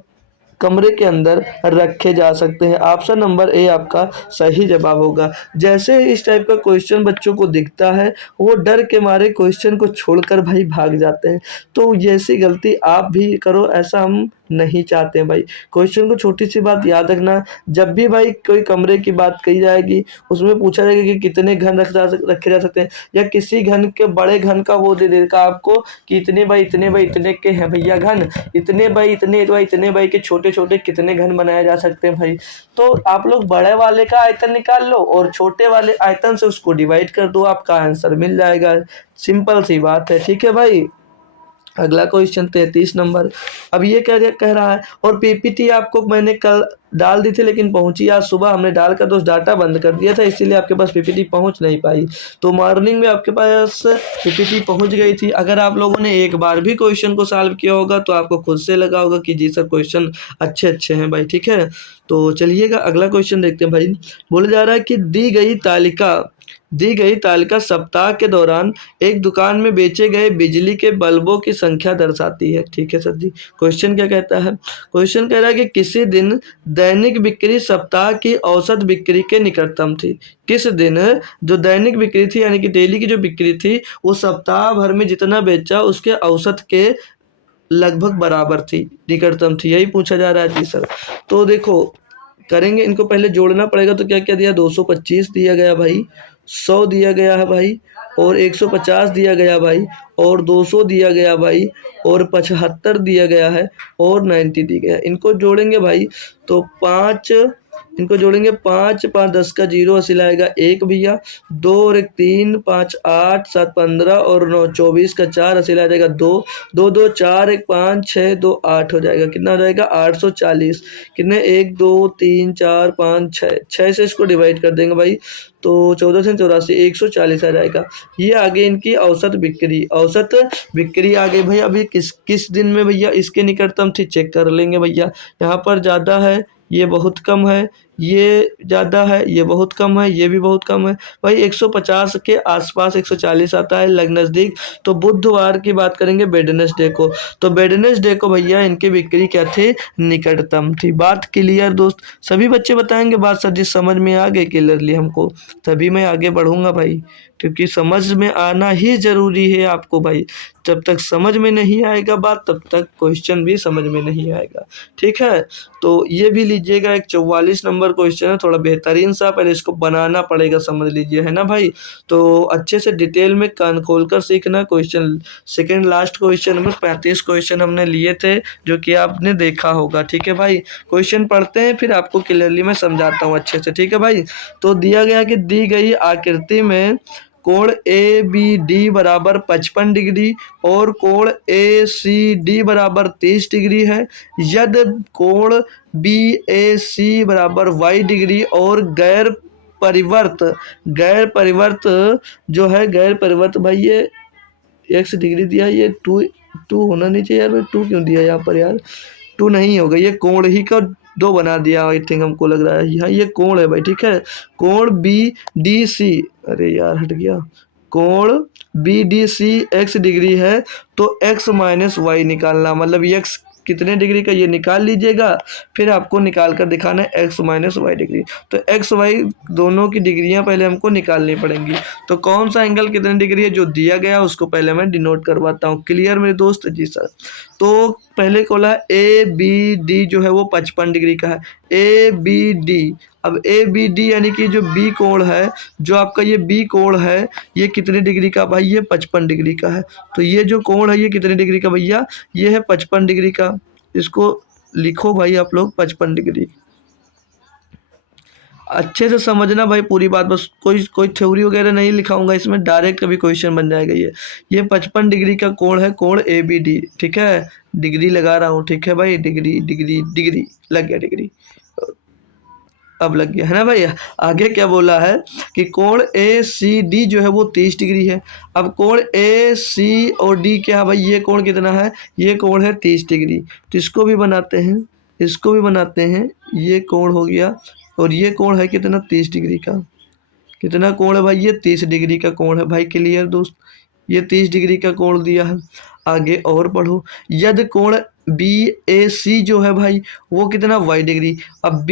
कमरे के अंदर रखे जा सकते हैं। ऑप्शन नंबर ए आपका सही जवाब होगा। जैसे इस टाइप का क्वेश्चन बच्चों को दिखता है, वो डर के मारे क्वेश्चन को छोड़कर भाई भाग जाते हैं। तो जैसी गलती आप भी करो, ऐसा हम नहीं चाहते हैं भाई। क्वेश्चन को छोटी सी बात याद रखना, जब भी भाई कोई कमरे की बात कही जाएगी, उसमें पूछा जाएगा कि कितने घन रखे जा सकते हैं, या किसी घन के बड़े घन का वो दे देगा आपको कि इतने बाई इतने बाई इतने के हैं भैया घन, इतने बाई इतने बाई के छोटे छोटे कितने घन बनाए जा सकते हैं भाई। तो आप लोग बड़े वाले का आयतन निकाल लो और छोटे वाले आयतन से उसको डिवाइड कर दो, आपका आंसर मिल जाएगा। सिंपल सी बात है, ठीक है भाई। अगला क्वेश्चन 33 नंबर। अब ये कह रहा है, और पीपीटी आपको मैंने कल डाल दी थी लेकिन पहुंची आज सुबह, हमने डालकर तो डाटा बंद कर दिया था, इसीलिए आपके पास पीपीटी पहुंच नहीं पाई। तो मॉर्निंग में आपके पास पीपीटी पहुंच गई थी। अगर आप लोगों ने एक बार भी क्वेश्चन को सॉल्व किया होगा तो आपको खुद से लगा होगा कि जी सर क्वेश्चन अच्छे अच्छे हैं भाई, ठीक है। तो चलिएगा अगला क्वेश्चन देखते हैं भाई। बोला जा रहा है कि दी गई तालिका सप्ताह के दौरान एक दुकान में बेचे गए बिजली के बल्बों की संख्या दर्शाती है। ठीक है सर जी। क्वेश्चन क्या कहता है? क्वेश्चन कह रहा है कि किसी दिन दैनिक बिक्री सप्ताह की औसत बिक्री के निकटतम थी। किस दिन जो दैनिक बिक्री थी, यानी कि डेली की जो बिक्री थी, वो सप्ताह भर में जितना बेचा उसके औसत के लगभग बराबर थी, निकटतम थी, यही पूछा जा रहा है जी सर। तो देखो करेंगे, इनको पहले जोड़ना पड़ेगा। तो क्या क्या दिया? 225 दिया गया भाई, 100 दिया गया है भाई, और 150 दिया गया भाई, और 200 दिया गया भाई, और 75 दिया गया है, और 90 दिया गया है। इनको जोड़ेंगे भाई तो 5, इनको जोड़ेंगे 5 5 10 का 0 हासिल आएगा 1 भैया, 2 और 1 3 5 8 7 15 और 9 24 का 4 हासिल आ जाएगा 2 2 2 4 1 5 6 2 8 हो जाएगा। कितना हो जाएगा? 840। कितने? 1 2 3 4 5 6 से इसको डिवाइड कर देंगे भाई, तो 14 से 84 140 आ जाएगा। ये आगे इनकी औसत बिक्री आ गई भैया। अभी किस दिन में भैया इसके निकटतम थी चेक कर लेंगे भैया। यहाँ पर ज़्यादा है, ये बहुत कम है, ये ज़्यादा है, ये बहुत कम है, ये भी बहुत कम है भाई। 150 के आसपास 140 आता है लग नज़दीक। तो बुधवार की बात करेंगे, वेडनेसडे को, तो वेडनेसडे को भैया इनकी बिक्री क्या थी? निकटतम थी। बात क्लियर दोस्त? सभी बच्चे बताएंगे बात सर जी समझ में आ गई क्लियरली हमको, तभी मैं आगे बढ़ूंगा भाई, क्योंकि समझ में आना ही ज़रूरी है आपको भाई। जब तक समझ में नहीं आएगा बात, तब तक क्वेश्चन भी समझ में नहीं आएगा, ठीक है। तो ये भी लीजिएगा, एक 44 नंबर क्वेश्चन है, थोड़ा बेहतरीन सा, पहले इसको बनाना पड़ेगा, समझ लीजिए, है ना भाई। तो अच्छे से डिटेल में कान खोल कर सीखना। क्वेश्चन सेकेंड लास्ट क्वेश्चन में 35 क्वेश्चन हमने लिए थे, जो कि आपने देखा होगा, ठीक है भाई। क्वेश्चन पढ़ते हैं फिर आपको क्लियरली मैं समझाता हूँ अच्छे से, ठीक है भाई। तो दिया गया कि दी गई आकृति में कोण ए बी डी बराबर 55 डिग्री और कोण ए सी डी बराबर 30 डिग्री है, यदि कोण बी ए सी बराबर वाई डिग्री और गैर परिवर्त जो है गैर परिवर्त भाई ये एक्स डिग्री दिया, ये टू होना नहीं चाहिए यार भाई, टू क्यों दिया यहाँ पर यार, टू नहीं होगा, ये कोण ही का दो बना दिया आई थिंक, हमको लग रहा है। हाँ ये कोण है भाई, ठीक है, कोण बी डी सी, अरे यार हट गया, कोण B D C X degree है तो एक्स माइनस वाई निकालना, मतलब एक्स कितने डिग्री का ये निकाल लीजिएगा, फिर आपको निकाल कर दिखाना है एक्स माइनस वाई डिग्री। तो एक्स वाई दोनों की डिग्रियां पहले हमको निकालनी पड़ेंगी। तो कौन सा एंगल कितने डिग्री है जो दिया गया उसको पहले मैं डिनोट करवाता हूँ। क्लियर मेरे दोस्त? जी सर। तो पहले खोला ए बी डी जो है वो 55 डिग्री का है, ए बी डी। अब ए बी डी यानी कि जो बी कोण है, जो आपका ये बी कोण है, ये कितने डिग्री का भाई? ये 55 डिग्री का है। तो ये जो कोण है ये कितने डिग्री का भैया? ये है 55 डिग्री का। इसको लिखो भाई आप लोग 55 डिग्री। अच्छे से समझना भाई पूरी बात, बस कोई थ्योरी वगैरह नहीं लिखाऊंगा इसमें, डायरेक्ट कभी क्वेश्चन बन जाएगा। ये 55 डिग्री का कोण है, कोण ए बी डी, ठीक है, डिग्री लगा रहा हूँ, ठीक है भाई, डिग्री डिग्री डिग्री लग गया, डिग्री अब लग गया है ना भाई। आगे क्या बोला है कि कोण ए सी डी जो है वो 30 डिग्री है। अब कोण ए सी और डी क्या है भाई? ये कोण कितना है? ये कोण है 30 डिग्री। तो इसको भी बनाते हैं, इसको भी बनाते हैं, ये कोण हो गया और ये कोण है कितना? 30 डिग्री का। कितना कोण है भाई? ये 30 डिग्री का कोण है भाई। क्लियर दोस्त? ये 30 डिग्री का कोण दिया है। आगे और बढ़ो, यदि कोण बी ए सी जो है भाई वो कितना? Y degree. अब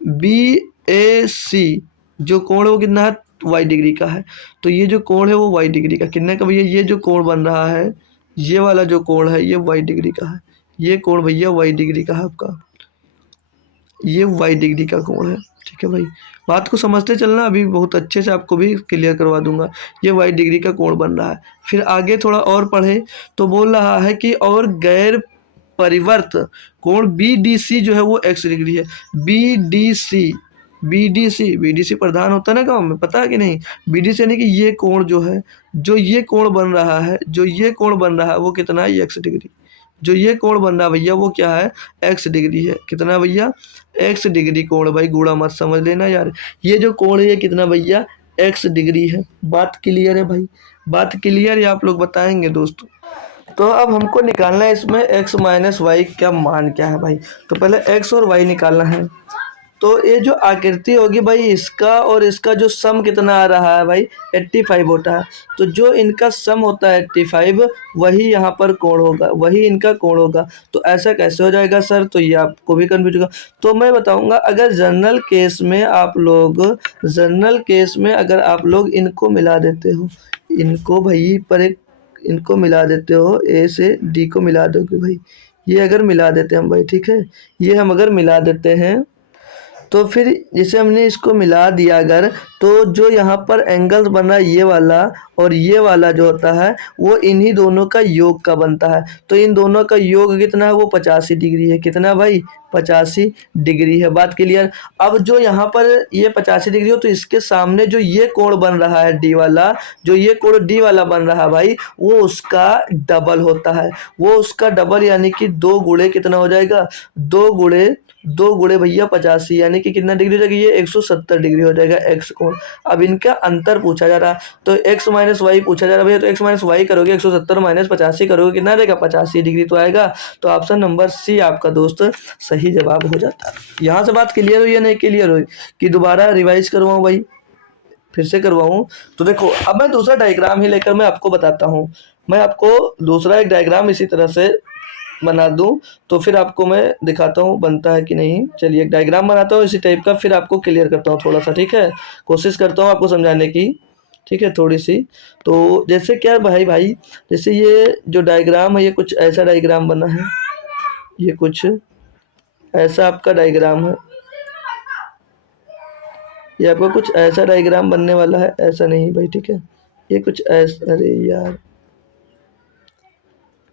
बी ए सी जो कोण है वो कितना है? वाई डिग्री का है। तो ये जो कोण है वो वाई डिग्री का कितने का भैया? ये जो कोण बन रहा है, ये वाला जो कोण है ये वाई डिग्री का है। ये कोण भैया वाई डिग्री का है आपका, ये वाई डिग्री का कोण है, ठीक है भाई। बात को समझते चलना, अभी बहुत अच्छे से आपको भी क्लियर करवा दूंगा। ये वाई डिग्री का कोण बन रहा है। फिर आगे थोड़ा और पढ़े तो बोल रहा है कि और गैर परिवर्त कोण बी डी सी जो है वो एक्स डिग्री है। B D C, B D C, B D C प्रधान होता है ना गाँव में, पता है कि नहीं? बी डी सी यानी कि ये कोण जो है, जो ये कोण बन रहा है, जो ये कोण बन रहा है वो कितना है? X degree. जो ये कोण बन रहा है भैया वो क्या है? एक्स डिग्री है। कितना भैया? एक्स डिग्री कोण भाई, गुणा मत समझ लेना यार। ये जो कोण है ये कितना भैया? एक्स डिग्री है। बात क्लियर है भाई? बात क्लियर है? आप लोग बताएंगे दोस्तों। तो अब हमको निकालना है इसमें एक्स माइनस वाई का मान क्या है भाई। तो पहले एक्स और वाई निकालना है। तो ये जो आकृति होगी भाई, इसका और इसका जो सम कितना आ रहा है भाई? 85 होता है। तो जो इनका सम होता है 85, वही यहाँ पर कोण होगा, वही इनका कोण होगा। तो ऐसा कैसे हो जाएगा सर? तो ये आपको भी कन्फ्यूज होगा। तो मैं बताऊंगा, अगर जनरल केस में अगर आप लोग इनको मिला देते हो, इनको भाई पर एक इनको मिला देते हो, ए से डी को मिला दोगे भाई, ये अगर मिला देते हैं हम भाई, ठीक है, ये हम अगर मिला देते हैं तो फिर जैसे हमने इसको मिला दिया अगर, तो जो यहाँ पर एंगल्स बन रहा है ये वाला और ये वाला जो होता है वो इन्हीं दोनों का योग का बनता है। तो इन दोनों का योग कितना है? वो 85 डिग्री है। कितना भाई? 85 डिग्री है। बात क्लियर? अब जो यहाँ पर ये 85 डिग्री हो तो इसके सामने जो ये कोण बन रहा है डी वाला, जो ये कोण डी वाला बन रहा है भाई, वो उसका डबल होता है। वो उसका डबल यानी कि 2 गुणे कितना हो जाएगा? 2 गुणे भैया 85 यानी कि कितना डिग्री हो जाएगी? ये 170 डिग्री हो जाएगा एक्स कोण। अब इनका अंतर पूछा जा रहा, तो एक्स माइनस वाई पूछा जा रहा भैया। तो एक्स माइनस वाई करोगे 170 माइनस 85 करोगे कितना रहेगा? 85 डिग्री तो आएगा। तो ऑप्शन नंबर सी आपका दोस्त सही जवाब हो जाता है। यहाँ से बात क्लियर हुई या नहीं क्लियर हुई कि दोबारा रिवाइज करवाऊँ भाई, फिर से करवाऊँ? तो देखो अब मैं दूसरा डायग्राम ही लेकर मैं आपको बताता हूँ। मैं आपको दूसरा एक डायग्राम इसी तरह से बना दूं तो फिर आपको मैं दिखाता हूँ बनता है कि नहीं। चलिए एक डायग्राम बनाता हूँ इसी टाइप का, फिर आपको क्लियर करता हूँ थोड़ा सा, ठीक है, कोशिश करता हूँ आपको समझाने की, ठीक है, थोड़ी सी। तो जैसे क्या भाई जैसे ये जो डायग्राम है ये कुछ ऐसा डायग्राम बना है, ये कुछ ऐसा आपका डायग्राम है, ये आपका कुछ ऐसा डायग्राम बनने वाला है, ऐसा नहीं भाई, ठीक है, ये कुछ ऐसा। अरे यार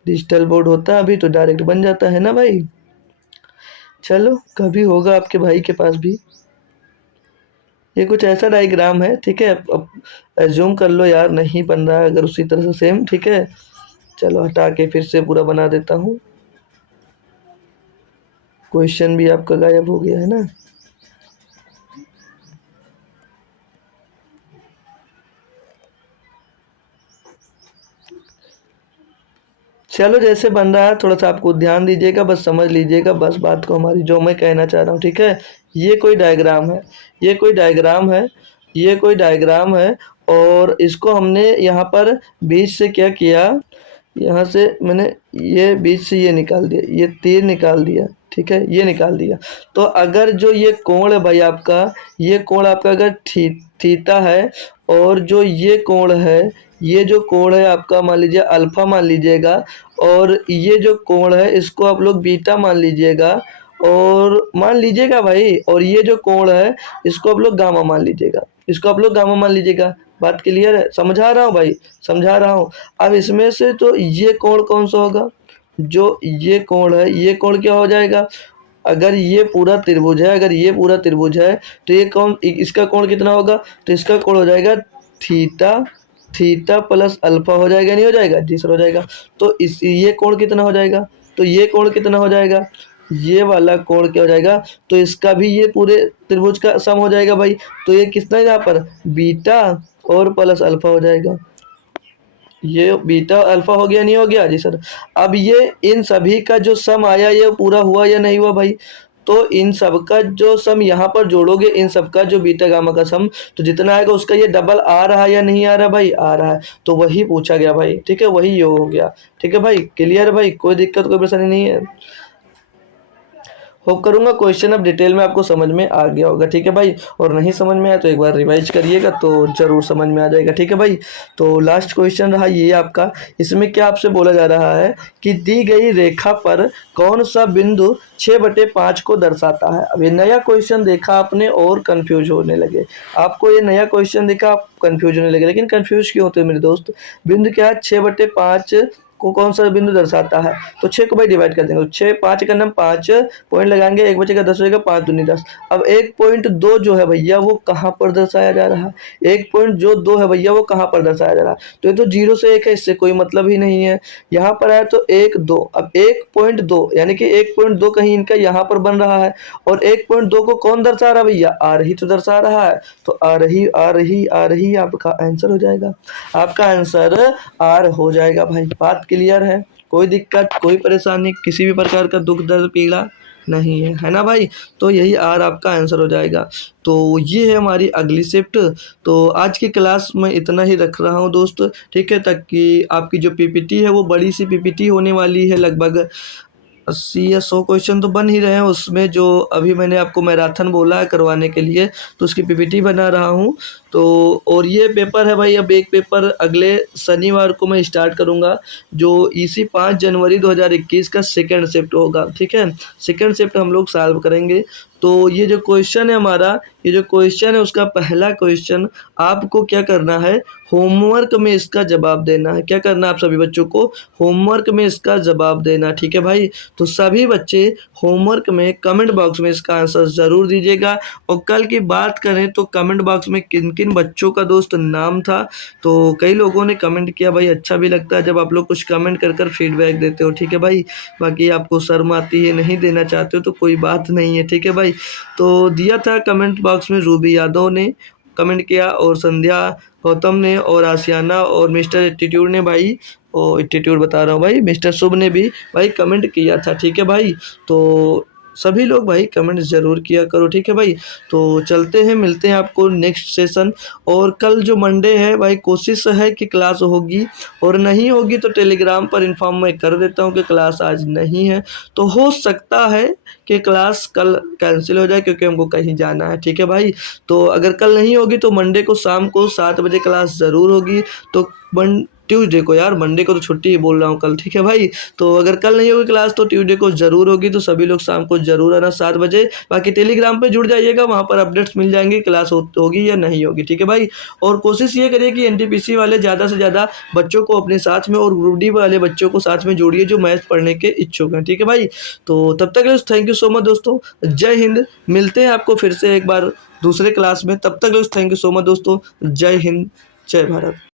डिजिटल बोर्ड होता अभी तो डायरेक्ट बन जाता है ना भाई। चलो कभी होगा आपके भाई के पास भी। ये कुछ ऐसा डायग्राम है, ठीक है। अब एज्यूम कर लो यार नहीं बन रहा है अगर उसी तरह से सेम, ठीक है। चलो हटा के फिर से पूरा बना देता हूँ। क्वेश्चन भी आपका गायब हो गया है ना। चलो जैसे बन रहा है थोड़ा सा आपको ध्यान दीजिएगा, बस समझ लीजिएगा बस बात को हमारी, जो मैं कहना चाह रहा हूँ, ठीक है। ये कोई डायग्राम है, ये कोई डायग्राम है, ये कोई डायग्राम है। और इसको हमने यहाँ पर बीच से क्या किया, यहाँ से मैंने ये बीच से ये निकाल दिया, ये तीर निकाल दिया, ठीक है, ये निकाल दिया। तो अगर जो ये कोण है भाई आपका, ये कोण आपका अगर थीटा है, और जो ये कोण है, ये जो कोण है आपका मान लीजिए अल्फा मान लीजिएगा, और ये जो कोण है इसको आप लोग बीटा मान लीजिएगा, और मान लीजिएगा भाई, और ये जो कोण है इसको आप लोग गामा मान लीजिएगा, इसको आप लोग गामा मान लीजिएगा। बात क्लियर है? समझा रहा हूँ भाई, समझा रहा हूँ। अब इसमें से तो ये कोण कौन सा होगा, जो ये कोण है, ये कोण क्या हो जाएगा, अगर ये पूरा त्रिभुज है, अगर ये पूरा त्रिभुज है तो ये कोण, इसका कोण कितना होगा, तो इसका कोण हो जाएगा थीटा, थीटा प्लस अल्फा हो जाएगा, नहीं हो जाएगा जी सर, हो जाएगा। तो इस ये कोण कितना हो जाएगा, तो ये कोण कितना हो जाएगा, ये वाला कोण क्या हो जाएगा, तो इसका भी ये पूरे त्रिभुज का सम हो जाएगा भाई। तो ये कितना है यहाँ पर, बीटा और प्लस अल्फा हो जाएगा। ये बीटा अल्फा हो गया, नहीं हो गया जी सर। अब ये इन सभी का जो सम आया ये पूरा हुआ या नहीं हुआ भाई, तो इन सब का जो सम यहाँ पर जोड़ोगे, इन सब का जो बीटा गामा का सम, तो जितना आएगा उसका ये डबल आ रहा है या नहीं आ रहा भाई, आ रहा है। तो वही पूछा गया भाई, ठीक है, वही योग हो गया, ठीक है भाई। क्लियर है भाई, कोई दिक्कत कोई परेशानी नहीं है। होप करूंगा क्वेश्चन अब डिटेल में आपको समझ में आ गया होगा, ठीक है भाई। और नहीं समझ में आया तो एक बार रिवाइज करिएगा तो जरूर समझ में आ जाएगा, ठीक है भाई। तो लास्ट क्वेश्चन रहा ये आपका, इसमें क्या आपसे बोला जा रहा है कि दी गई रेखा पर कौन सा बिंदु 6/5 को दर्शाता है। अब ये नया क्वेश्चन देखा आपने और कंफ्यूज होने लगे, आपको ये नया क्वेश्चन देखा आप कंफ्यूज होने लगे, लेकिन कंफ्यूज क्यों होते हैं मेरे दोस्त। बिंदु क्या है, 6/5 को कौन सा बिंदु दर्शाता है, तो 6 को भाई डिवाइड कर देंगे, 6 5 का नाम 5 पॉइंट लगाएंगे, एक बचेगा 10 होगा, 5 दूनी 10। अब 1.2 जो है भैया वो कहाँ पर दर्शाया जा रहा है, 1.2 है भैया वो कहाँ पर दर्शाया जा रहा है, तो ये तो 0 से 1 है, इससे कोई मतलब ही नहीं है। यहाँ पर आया तो 1 2, अब 1.2 यानी कि 1.2 कहीं इनका यहाँ पर बन रहा है, और 1.2 को कौन दर्शा रहा है भैया, आ रही तो दर्शा रहा है, तो आ रही आ रही आ रही आपका आंसर हो जाएगा, आपका आंसर आर हो जाएगा भाई। बात क्लियर है, कोई दिक्कत कोई परेशानी किसी भी प्रकार का दुख दर्द पीड़ा नहीं है ना भाई। तो यही आर आपका आंसर हो जाएगा। तो ये है हमारी अगली शिफ्ट। तो आज की क्लास में इतना ही रख रहा हूँ दोस्त, ठीक है, ताकि आपकी जो पीपीटी है वो बड़ी सी पीपीटी होने वाली है, लगभग 80 या 100 क्वेश्चन तो बन ही रहे हैं उसमें, जो अभी मैंने आपको मैराथन बोला है करवाने के लिए, तो उसकी पीपीटी बना रहा हूँ। तो और ये पेपर है भाई, अब एक पेपर अगले शनिवार को मैं स्टार्ट करूँगा, जो इसी 5 जनवरी 2021 का सेकेंड शिफ्ट होगा, ठीक है। सेकेंड शिफ्ट हम लोग सॉल्व करेंगे। तो ये जो क्वेश्चन है हमारा, ये जो क्वेश्चन है उसका पहला क्वेश्चन आपको क्या करना है, होमवर्क में इसका जवाब देना है। क्या करना है आप सभी बच्चों को, होमवर्क में इसका जवाब देना, ठीक है भाई। तो सभी बच्चे होमवर्क में कमेंट बॉक्स में इसका आंसर ज़रूर दीजिएगा। और कल की बात करें तो कमेंट बॉक्स में किन किन बच्चों का दोस्त नाम था, तो कई लोगों ने कमेंट किया भाई, अच्छा भी लगता है जब आप लोग कुछ कमेंट कर कर फीडबैक देते हो, ठीक है भाई। बाकी आपको शर्म आती है, नहीं देना चाहते हो तो कोई बात नहीं है, ठीक है भाई। तो दिया था कमेंट बॉक्स में, रूबी यादव ने कमेंट किया, और संध्या गौतम ने, और आसियाना, और मिस्टर एटीट्यूड ने भाई, और एटीट्यूड बता रहा हूँ भाई, मिस्टर शुभ ने भी भाई कमेंट किया था, ठीक है भाई। तो सभी लोग भाई कमेंट ज़रूर किया करो, ठीक है भाई। तो चलते हैं, मिलते हैं आपको नेक्स्ट सेशन। और कल जो मंडे है भाई कोशिश है कि क्लास होगी, और नहीं होगी तो टेलीग्राम पर इन्फॉर्म मैं कर देता हूँ कि क्लास आज नहीं है। तो हो सकता है कि क्लास कल कैंसिल हो जाए क्योंकि हमको कहीं जाना है, ठीक है भाई। तो अगर कल नहीं होगी तो मंडे को शाम को 7 बजे क्लास ज़रूर होगी। तो ट्यूसडे को यार, मंडे को तो छुट्टी ही बोल रहा हूँ कल, ठीक है भाई। तो अगर कल नहीं होगी क्लास तो ट्यूसडे को ज़रूर होगी, तो सभी लोग शाम को ज़रूर आना 7 बजे। बाकी टेलीग्राम पे जुड़ जाइएगा, वहाँ पर अपडेट्स मिल जाएंगी क्लास होगी या नहीं होगी, ठीक है भाई। और कोशिश ये करिए कि एनटीपीसी वाले ज़्यादा से ज़्यादा बच्चों को अपने साथ में और ग्रुप डी वाले बच्चों को साथ में जोड़िए जो मैथ पढ़ने के इच्छुक हैं, ठीक है भाई। तो तब तक थैंक यू सो मच दोस्तों, जय हिंद। मिलते हैं आपको फिर से एक बार दूसरे क्लास में, तब तक थैंक यू सो मच दोस्तों, जय हिंद, जय भारत।